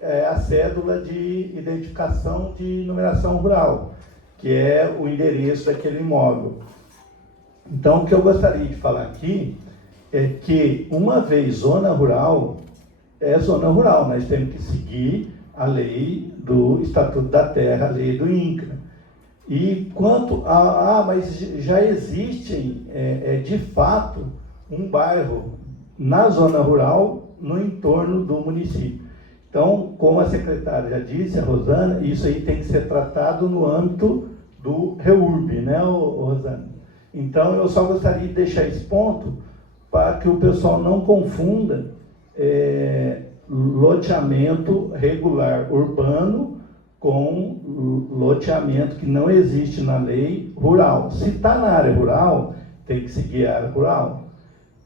é a cédula de identificação de numeração rural, que é o endereço daquele imóvel. Então, o que eu gostaria de falar aqui é que, uma vez zona rural, é zona rural, nós temos que seguir a lei do Estatuto da Terra, a lei do INCRA. E quanto mas já existem, de fato, um bairro na zona rural, no entorno do município. Então, como a secretária já disse, a Rosana, isso aí tem que ser tratado no âmbito do REURB, né, Rosana? Então, eu só gostaria de deixar esse ponto para que o pessoal não confunda loteamento regular urbano com loteamento que não existe na lei rural. Se está na área rural, tem que seguir a área rural.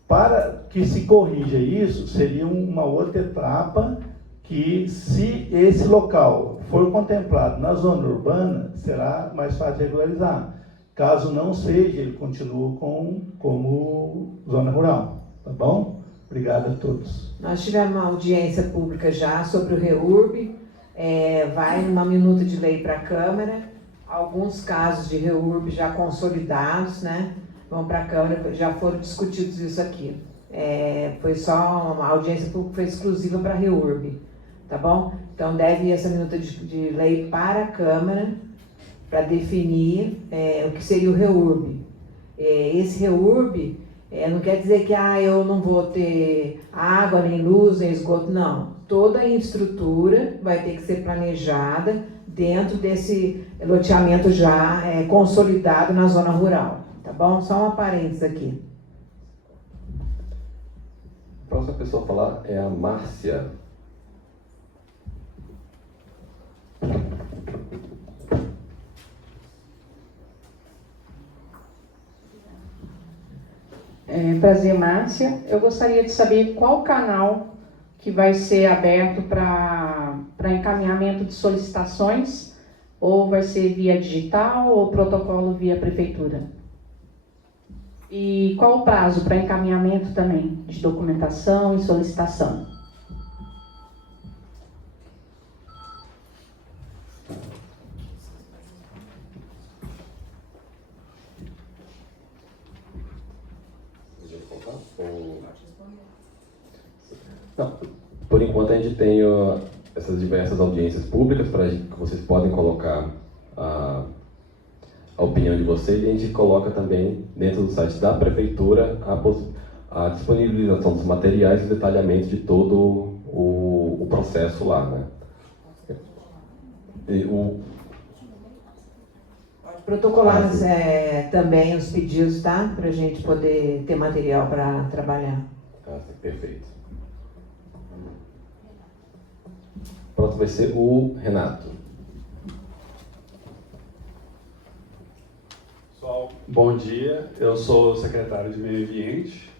Para que se corrija isso, seria uma outra etapa que, se esse local for contemplado na zona urbana, será mais fácil de regularizar. Caso não seja, ele continua como zona rural. Tá bom? Obrigado a todos. Nós tivemos uma audiência pública já sobre o REURB. Vai uma minuta de lei para a Câmara. Alguns casos de REURB já consolidados, né? Vão para a Câmara, já foram discutidos isso aqui. Foi só uma audiência pública, foi exclusiva para a REURB, tá bom? Então deve ir essa minuta de lei para a Câmara, para definir o que seria o REURB. Esse REURB não quer dizer que eu não vou ter água, nem luz, nem esgoto, não. Toda a estrutura vai ter que ser planejada dentro desse loteamento já consolidado na zona rural. Tá bom? Só uma parênteses aqui. A próxima pessoa a falar é a Márcia. Prazer, Márcia. Eu gostaria de saber qual canal que vai ser aberto para encaminhamento de solicitações, ou vai ser via digital ou protocolo via prefeitura? E qual o prazo para encaminhamento também de documentação e solicitação? Não, por enquanto a gente tem essas diversas audiências públicas que vocês podem colocar a opinião de vocês, e a gente coloca também dentro do site da prefeitura a disponibilização dos materiais e o detalhamento de todo o processo lá, né? Pode protocolar também os pedidos, tá? Para a gente poder ter material para trabalhar. Perfeito. O próximo vai ser o Renato. Pessoal, bom dia. Eu sou o secretário de Meio Ambiente.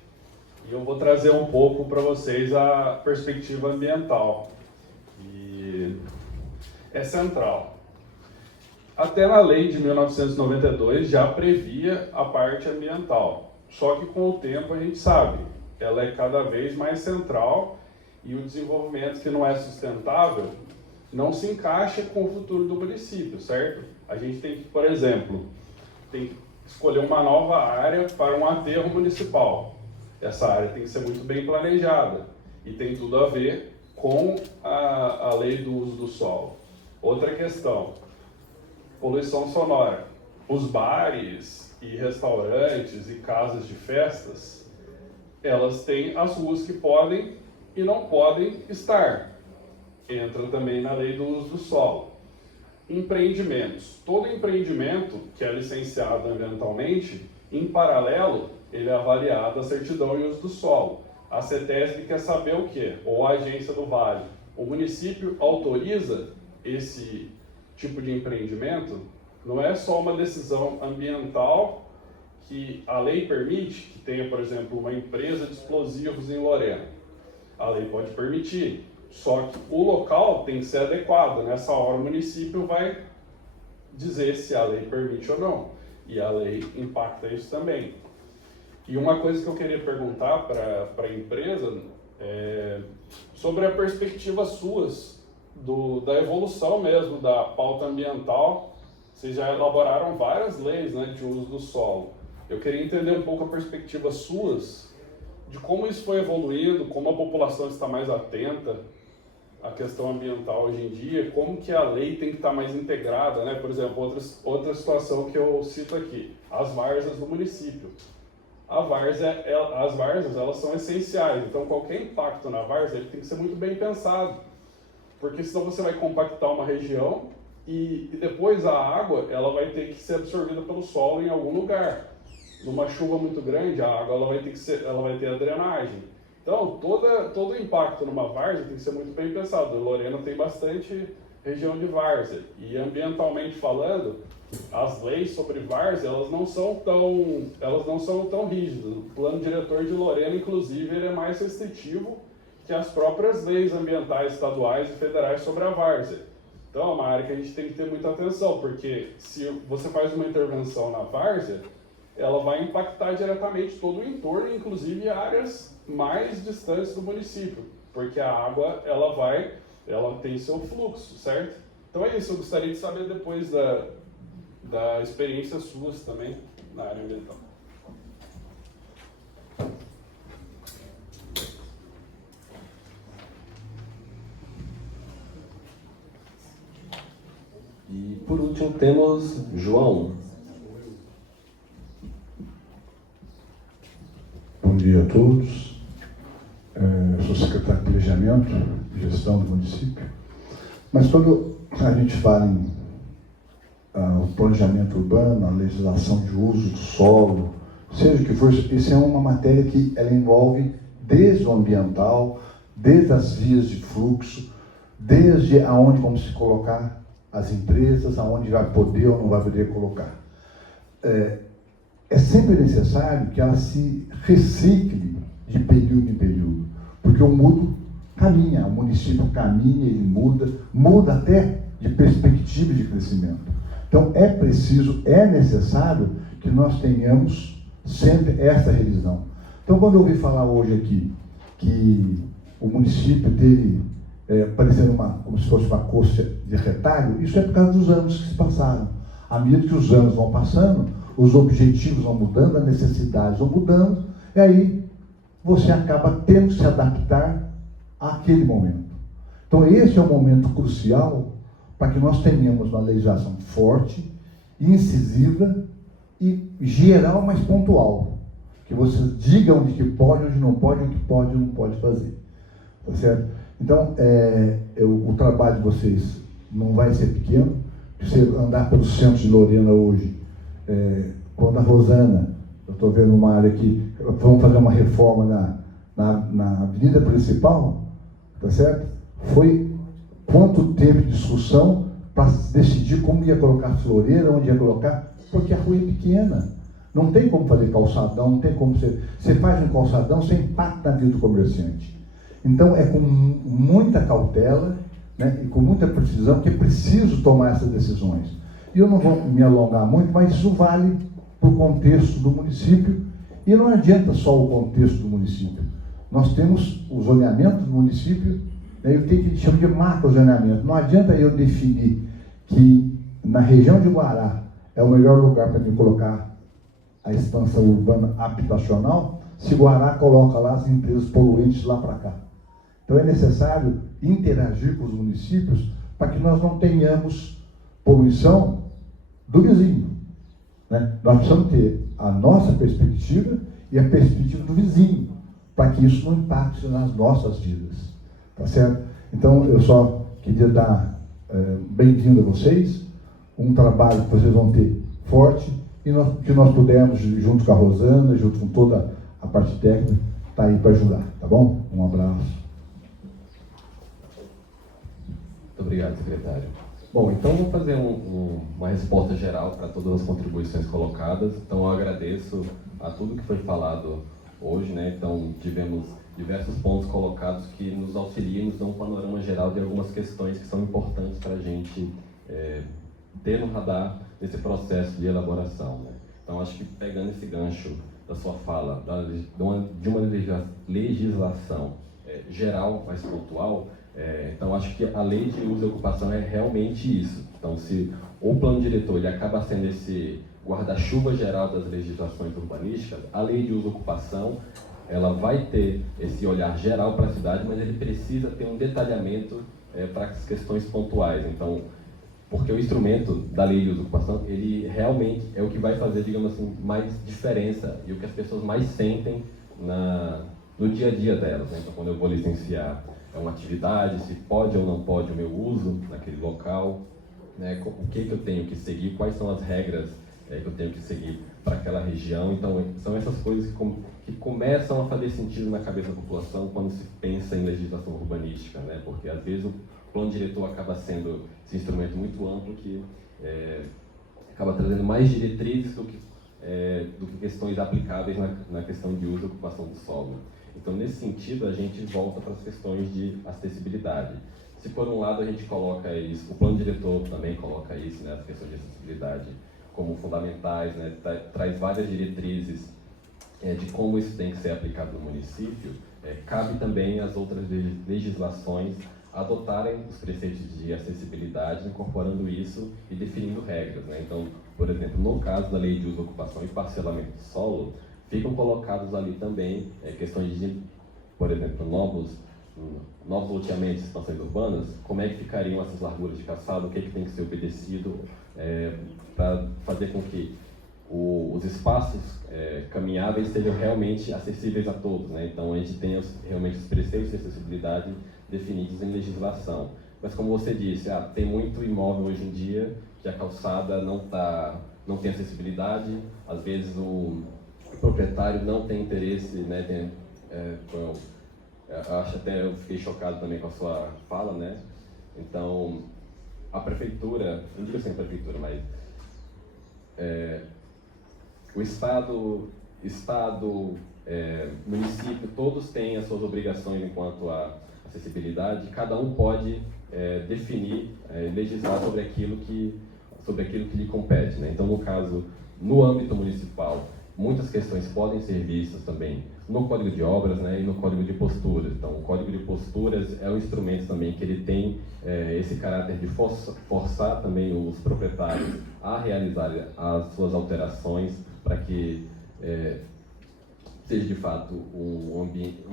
E eu vou trazer um pouco para vocês a perspectiva ambiental, que é central. Até na lei de 1992 já previa a parte ambiental, só que com o tempo a gente sabe, ela é cada vez mais central e o desenvolvimento que não é sustentável não se encaixa com o futuro do município, certo? A gente tem que, por exemplo, tem que escolher uma nova área para um aterro municipal. Essa área tem que ser muito bem planejada e tem tudo a ver com a lei do uso do solo. Outra questão, poluição sonora. Os bares e restaurantes e casas de festas, elas têm as ruas que podem e não podem estar. Entra também na lei do uso do solo. Empreendimentos. Todo empreendimento que é licenciado ambientalmente, em paralelo, ele é avaliado a certidão e uso do solo. A CETESB quer saber o quê? Ou a agência do Vale. O município autoriza esse tipo de empreendimento? Não é só uma decisão ambiental que a lei permite, que tenha, por exemplo, uma empresa de explosivos em Lorena. A lei pode permitir, só que o local tem que ser adequado. Nessa hora o município vai dizer se a lei permite ou não. E a lei impacta isso também. E uma coisa que eu queria perguntar para a empresa é sobre a perspectiva suas da evolução mesmo da pauta ambiental. Vocês já elaboraram várias leis, né, de uso do solo. Eu queria entender um pouco a perspectiva suas de como isso foi evoluindo, como a população está mais atenta à questão ambiental hoje em dia, como que a lei tem que estar mais integrada, né? Por exemplo, outra situação que eu cito aqui, as várzeas do município. As várzeas, elas são essenciais, então qualquer impacto na várzea ele tem que ser muito bem pensado, porque senão você vai compactar uma região e depois a água ela vai ter que ser absorvida pelo solo em algum lugar. Numa chuva muito grande, a água ela vai ter a drenagem. Então, todo o impacto numa várzea tem que ser muito bem pensado. Lorena tem bastante região de várzea. E ambientalmente falando, as leis sobre várzea, elas não são tão rígidas. O plano diretor de Lorena, inclusive, ele é mais restritivo que as próprias leis ambientais estaduais e federais sobre a várzea. Então, é uma área que a gente tem que ter muita atenção, porque se você faz uma intervenção na várzea, ela vai impactar diretamente todo o entorno, inclusive áreas mais distantes do município, porque a água ela tem seu fluxo, certo? Então é isso, eu gostaria de saber depois da experiência suas também na área ambiental. E por último temos João. Bom dia a todos. Eu sou secretário de Planejamento e Gestão do município. Mas quando a gente fala em o planejamento urbano, a legislação de uso do solo, seja o que for, isso é uma matéria que ela envolve desde o ambiental, desde as vias de fluxo, desde aonde vamos se colocar as empresas, aonde vai poder ou não vai poder colocar. É sempre necessário que ela se recicle de período em período, porque o mundo caminha, o município caminha, ele muda até de perspectiva de crescimento. Então é necessário que nós tenhamos sempre essa revisão. Então quando eu ouvi falar hoje aqui que o município teve parecendo como se fosse uma coxa de retalho, isso é por causa dos anos que se passaram. À medida que os anos vão passando, os objetivos vão mudando, as necessidades vão mudando, e aí você acaba tendo que se adaptar àquele momento. Então esse é o momento crucial para que nós tenhamos uma legislação forte, incisiva e geral, mas pontual. Que você diga onde que pode, onde não pode, o que pode e não pode fazer. Tá certo? Então, o trabalho de vocês não vai ser pequeno. Você andar pelo centro de Lorena hoje, quando a Rosana, eu estou vendo uma área aqui, vamos fazer uma reforma na avenida principal, tá certo? Foi quanto tempo de discussão para decidir como ia colocar a floreira, onde ia colocar, porque a rua é pequena. Não tem como fazer calçadão, não tem como você faz um calçadão sem impacto na vida do comerciante. Então é com muita cautela, né, e com muita precisão que é preciso tomar essas decisões. E eu não vou me alongar muito, mas isso vale para o contexto do município, e não adianta só o contexto do município. Nós temos o zoneamento do município, né, o que a gente chama de macro-zoneamento. Não adianta eu definir que na região de Guará é o melhor lugar para me colocar a expansão urbana habitacional, se Guará coloca lá as empresas poluentes lá para cá. Então é necessário interagir com os municípios para que nós não tenhamos poluição do vizinho, né? Nós precisamos ter a nossa perspectiva e a perspectiva do vizinho, para que isso não impacte nas nossas vidas, tá certo? Então eu só queria dar bem-vindo a vocês, um trabalho que vocês vão ter forte, e que nós pudermos, junto com a Rosana, junto com toda a parte técnica, tá aí para ajudar, tá bom? Um abraço. Muito obrigado, secretário. Bom, então vou fazer uma resposta geral para todas as contribuições colocadas. Então eu agradeço a tudo que foi falado hoje, né? Então tivemos diversos pontos colocados que nos auxiliam e nos dão um panorama geral de algumas questões que são importantes para a gente ter no radar nesse processo de elaboração, né? Então acho que pegando esse gancho da sua fala, de uma legislação geral, mais pontual, então acho que a lei de uso e ocupação é realmente isso. Então se o plano diretor ele acaba sendo esse guarda-chuva geral das legislações urbanísticas, a lei de uso e ocupação ela vai ter esse olhar geral para a cidade, mas ele precisa ter um detalhamento para as questões pontuais. Então, porque o instrumento da lei de uso e ocupação, ele realmente é o que vai fazer, digamos assim, mais diferença e o que as pessoas mais sentem no dia a dia delas, né? Então, quando eu vou licenciar uma atividade, se pode ou não pode o meu uso naquele local, né? O que eu tenho que seguir, quais são as regras que eu tenho que seguir para aquela região. Então, são essas coisas que começam a fazer sentido na cabeça da população quando se pensa em legislação urbanística, né? Porque às vezes o plano diretor acaba sendo esse instrumento muito amplo que acaba trazendo mais diretrizes do que questões aplicáveis na questão de uso e ocupação do solo. Então, nesse sentido, a gente volta para as questões de acessibilidade. Se por um lado a gente coloca isso, o plano diretor também coloca isso, né, as questões de acessibilidade como fundamentais, né, traz várias diretrizes de como isso tem que ser aplicado no município, cabe também às outras legislações adotarem os preceitos de acessibilidade, incorporando isso e definindo regras, né? Então, por exemplo, no caso da lei de uso, ocupação e parcelamento de solo, ficam colocados ali também questões de, por exemplo, novos loteamentos, expansões urbanas, como é que ficariam essas larguras de calçado, o que tem que ser obedecido para fazer com que os espaços caminháveis sejam realmente acessíveis a todos, né? Então a gente tem realmente os preceitos de acessibilidade definidos em legislação. Mas como você disse, tem muito imóvel hoje em dia que a calçada não tem acessibilidade, às vezes o proprietário não tem interesse, né? Acho até eu fiquei chocado também com a sua fala, né? Então a prefeitura, não digo assim a prefeitura, mas o Estado, município, todos têm as suas obrigações enquanto a acessibilidade, cada um pode definir, legislar sobre aquilo que lhe compete, né? Então, no caso, no âmbito municipal, muitas questões podem ser vistas também no Código de Obras, né, e no Código de Posturas. Então, o Código de Posturas é um instrumento também que ele tem esse caráter de forçar também os proprietários a realizar as suas alterações para que seja de fato um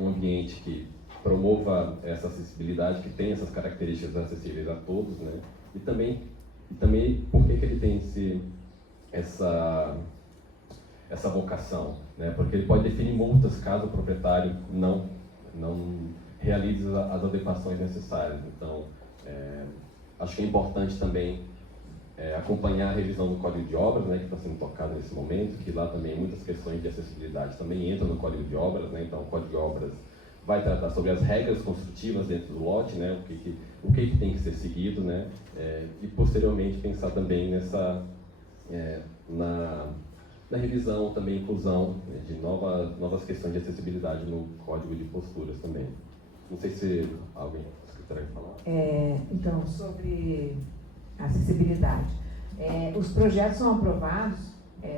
ambiente que promova essa acessibilidade, que tem essas características acessíveis a todos, né? E também por que ele tem essa vocação, né? Porque ele pode definir multas caso o proprietário não realize as adequações necessárias. Então, acho que é importante também acompanhar a revisão do Código de Obras, né, que está sendo tocado nesse momento, que lá também muitas questões de acessibilidade também entram no Código de Obras, né? Então o Código de Obras vai tratar sobre as regras construtivas dentro do lote, né, o que tem que ser seguido, né, da revisão, também inclusão, né, de novas questões de acessibilidade no Código de Posturas também. Não sei se alguém gostaria de falar. Então, sobre acessibilidade. Os projetos são aprovados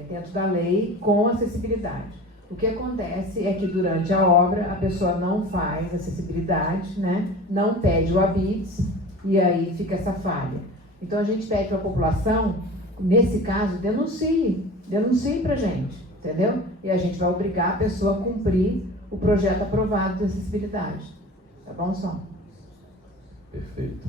dentro da lei com acessibilidade. O que acontece é que durante a obra a pessoa não faz acessibilidade, né? Não pede o ABITS e aí fica essa falha. Então a gente pede para a população, nesse caso, denuncie para a gente, entendeu? E a gente vai obrigar a pessoa a cumprir o projeto aprovado de acessibilidade. Tá bom, Som? Perfeito.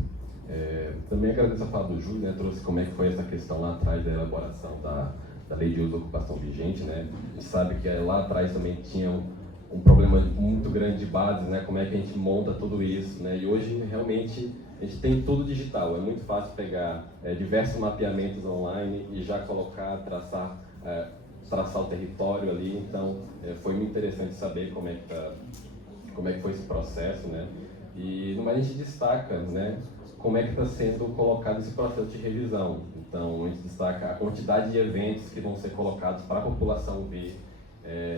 Também agradeço a fala do Júlio, né? Trouxe como é que foi essa questão lá atrás da elaboração da Lei de Uso e Ocupação vigente, né? A gente sabe que lá atrás também tinha um problema muito grande de bases, né? Como é que a gente monta tudo isso, né? E hoje, realmente, a gente tem tudo digital. É muito fácil pegar diversos mapeamentos online e já colocar, traçar o território ali. Então, foi muito interessante saber como é que foi esse processo, né? E, no mais, a gente destaca, né? Como é que está sendo colocado esse processo de revisão. Então, a gente destaca a quantidade de eventos que vão ser colocados para a população ver,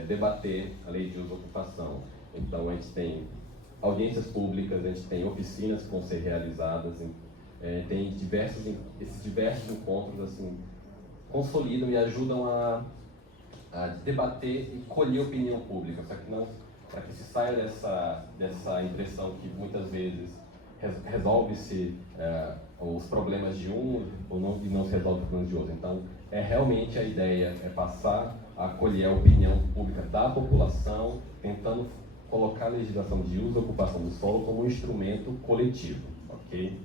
debater a Lei de Uso e Ocupação. Então, a gente tem audiências públicas, a gente tem oficinas que vão ser realizadas, tem esses diversos encontros assim, consolidam e ajudam a debater e colher opinião pública, para que se saia dessa impressão que muitas vezes resolve-se os problemas de um e não se resolve os problemas de outro. Então, realmente a ideia é passar a acolher a opinião pública da população, tentando colocar a legislação de uso e ocupação do solo como um instrumento coletivo, ok?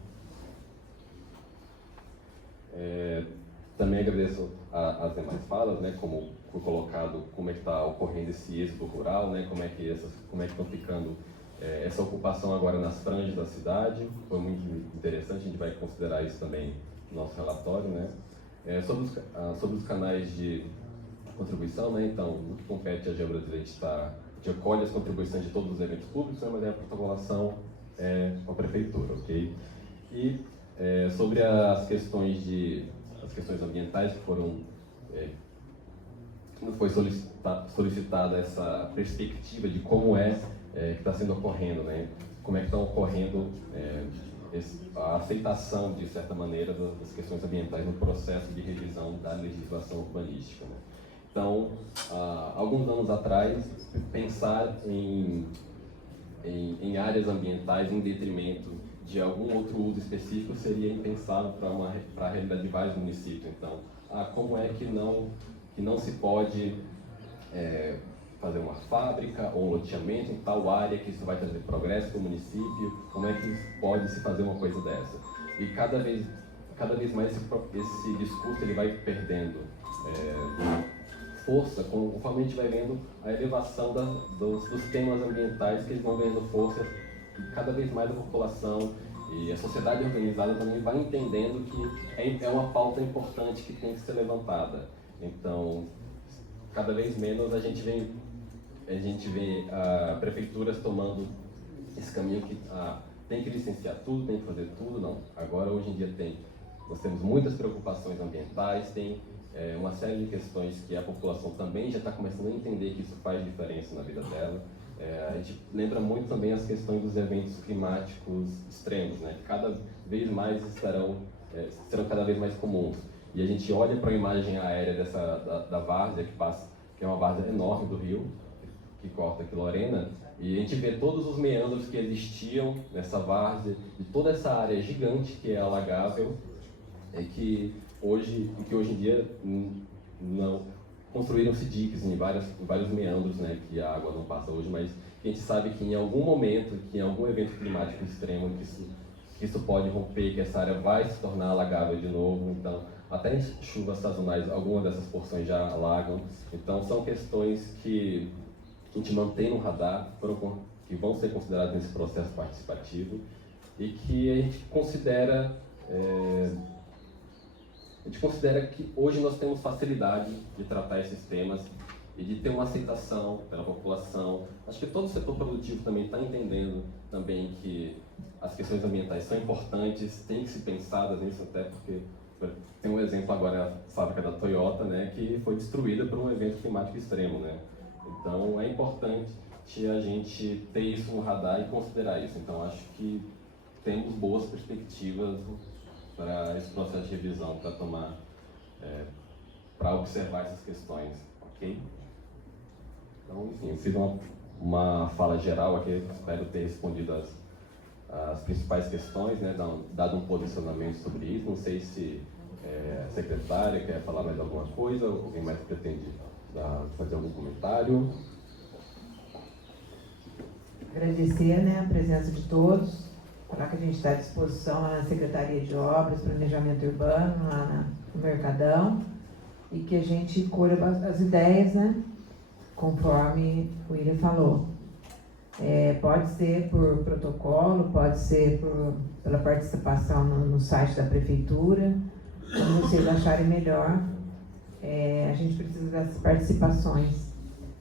Também agradeço as demais falas, né, como foi colocado, como é que está ocorrendo esse êxodo rural, né, como é que estão ficando essa ocupação agora nas franjas da cidade. Foi muito interessante, a gente vai considerar isso também no nosso relatório, né. Sobre os canais de contribuição, né, então, no que compete à GeoBrasileira, a gente acolhe as contribuições de todos os eventos públicos, né, mas a protocolação com a prefeitura, ok? E sobre as questões ambientais que foram não foi solicitada essa perspectiva de como que está sendo ocorrendo, né? Como é que estão ocorrendo a aceitação, de certa maneira, das questões ambientais no processo de revisão da legislação urbanística, né? Então, alguns anos atrás, pensar em áreas ambientais em detrimento de algum outro uso específico seria impensável para a realidade de vários municípios. Então, como é que não se pode fazer uma fábrica ou um loteamento em tal área que isso vai trazer progresso para o município? Como é que pode se fazer uma coisa dessa? E cada vez mais esse discurso ele vai perdendo força conforme a gente vai vendo a elevação dos temas ambientais, que eles vão ganhando força, e cada vez mais a população e a sociedade organizada também vai entendendo que é uma pauta importante que tem que ser levantada. Então, cada vez menos a gente vê prefeituras tomando esse caminho que tem que licenciar tudo, tem que fazer tudo. Não. Agora, hoje em dia, nós temos muitas preocupações ambientais, tem uma série de questões que a população também já está começando a entender que isso faz diferença na vida dela. A gente lembra muito também as questões dos eventos climáticos extremos, né, que cada vez mais serão cada vez mais comuns. E a gente olha para a imagem aérea da várzea que é uma várzea enorme do rio, que corta aqui Lorena, e a gente vê todos os meandros que existiam nessa várzea, e toda essa área gigante que é alagável, que hoje em dia não construíram-se diques em vários meandros, né, que a água não passa hoje, mas a gente sabe que em algum momento, que em algum evento climático extremo, que isso pode romper, que essa área vai se tornar alagável de novo. Então, até em chuvas sazonais, algumas dessas porções já alagam. Então, são questões que a gente mantém no radar, que vão ser consideradas nesse processo participativo e que a gente considera que hoje nós temos facilidade de tratar esses temas e de ter uma aceitação pela população. Acho que todo o setor produtivo também está entendendo também que as questões ambientais são importantes, tem que ser pensadas nisso, até porque Tem um exemplo agora, a fábrica da Toyota, né, que foi destruída por um evento climático extremo, né? Então é importante a gente ter isso no radar e considerar isso. Então acho que temos boas perspectivas para esse processo de revisão, para tomar, para observar essas questões, ok? Então, enfim, eu fiz uma fala geral aqui, espero ter respondido as principais questões, né, dado um posicionamento sobre isso. Não sei se a secretária quer falar mais alguma coisa, ou alguém mais pretende fazer algum comentário. Agradecer, né, a presença de todos, falar que a gente está à disposição lá na Secretaria de Obras, Planejamento Urbano, lá no Mercadão, e que a gente colha as ideias, né, conforme o William falou. Pode ser por protocolo, pode ser pela participação no site da Prefeitura, como vocês acharem melhor. A gente precisa das participações,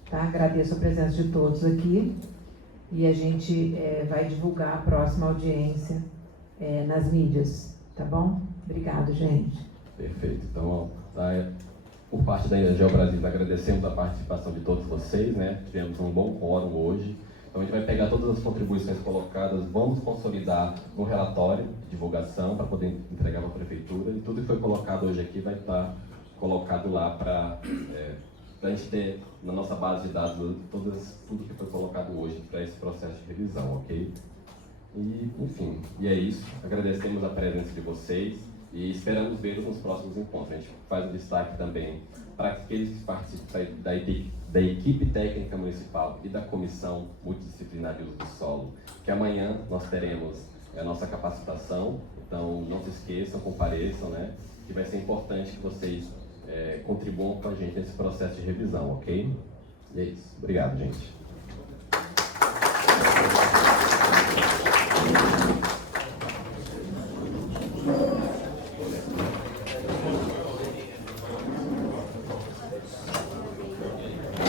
tá? Agradeço a presença de todos aqui e a gente vai divulgar a próxima audiência nas mídias, tá bom? Obrigado, gente. Perfeito. Então, por parte da Energel Brasil, agradecemos a participação de todos vocês, né? Tivemos um bom quórum hoje. Então a gente vai pegar todas as contribuições colocadas, vamos consolidar um relatório de divulgação para poder entregar para a Prefeitura, e tudo que foi colocado hoje aqui vai estar colocado lá para a gente ter na nossa base de dados tudo que foi colocado hoje para esse processo de revisão, ok? E, enfim, e é isso. Agradecemos a presença de vocês e esperamos vê-los nos próximos encontros. A gente faz o destaque também para aqueles que participam da equipe técnica municipal e da comissão multidisciplinar de uso do solo, que amanhã nós teremos a nossa capacitação, então não se esqueçam, compareçam, né? Que vai ser importante que vocês contribuam com a gente nesse processo de revisão, ok? E é isso. Obrigado, gente.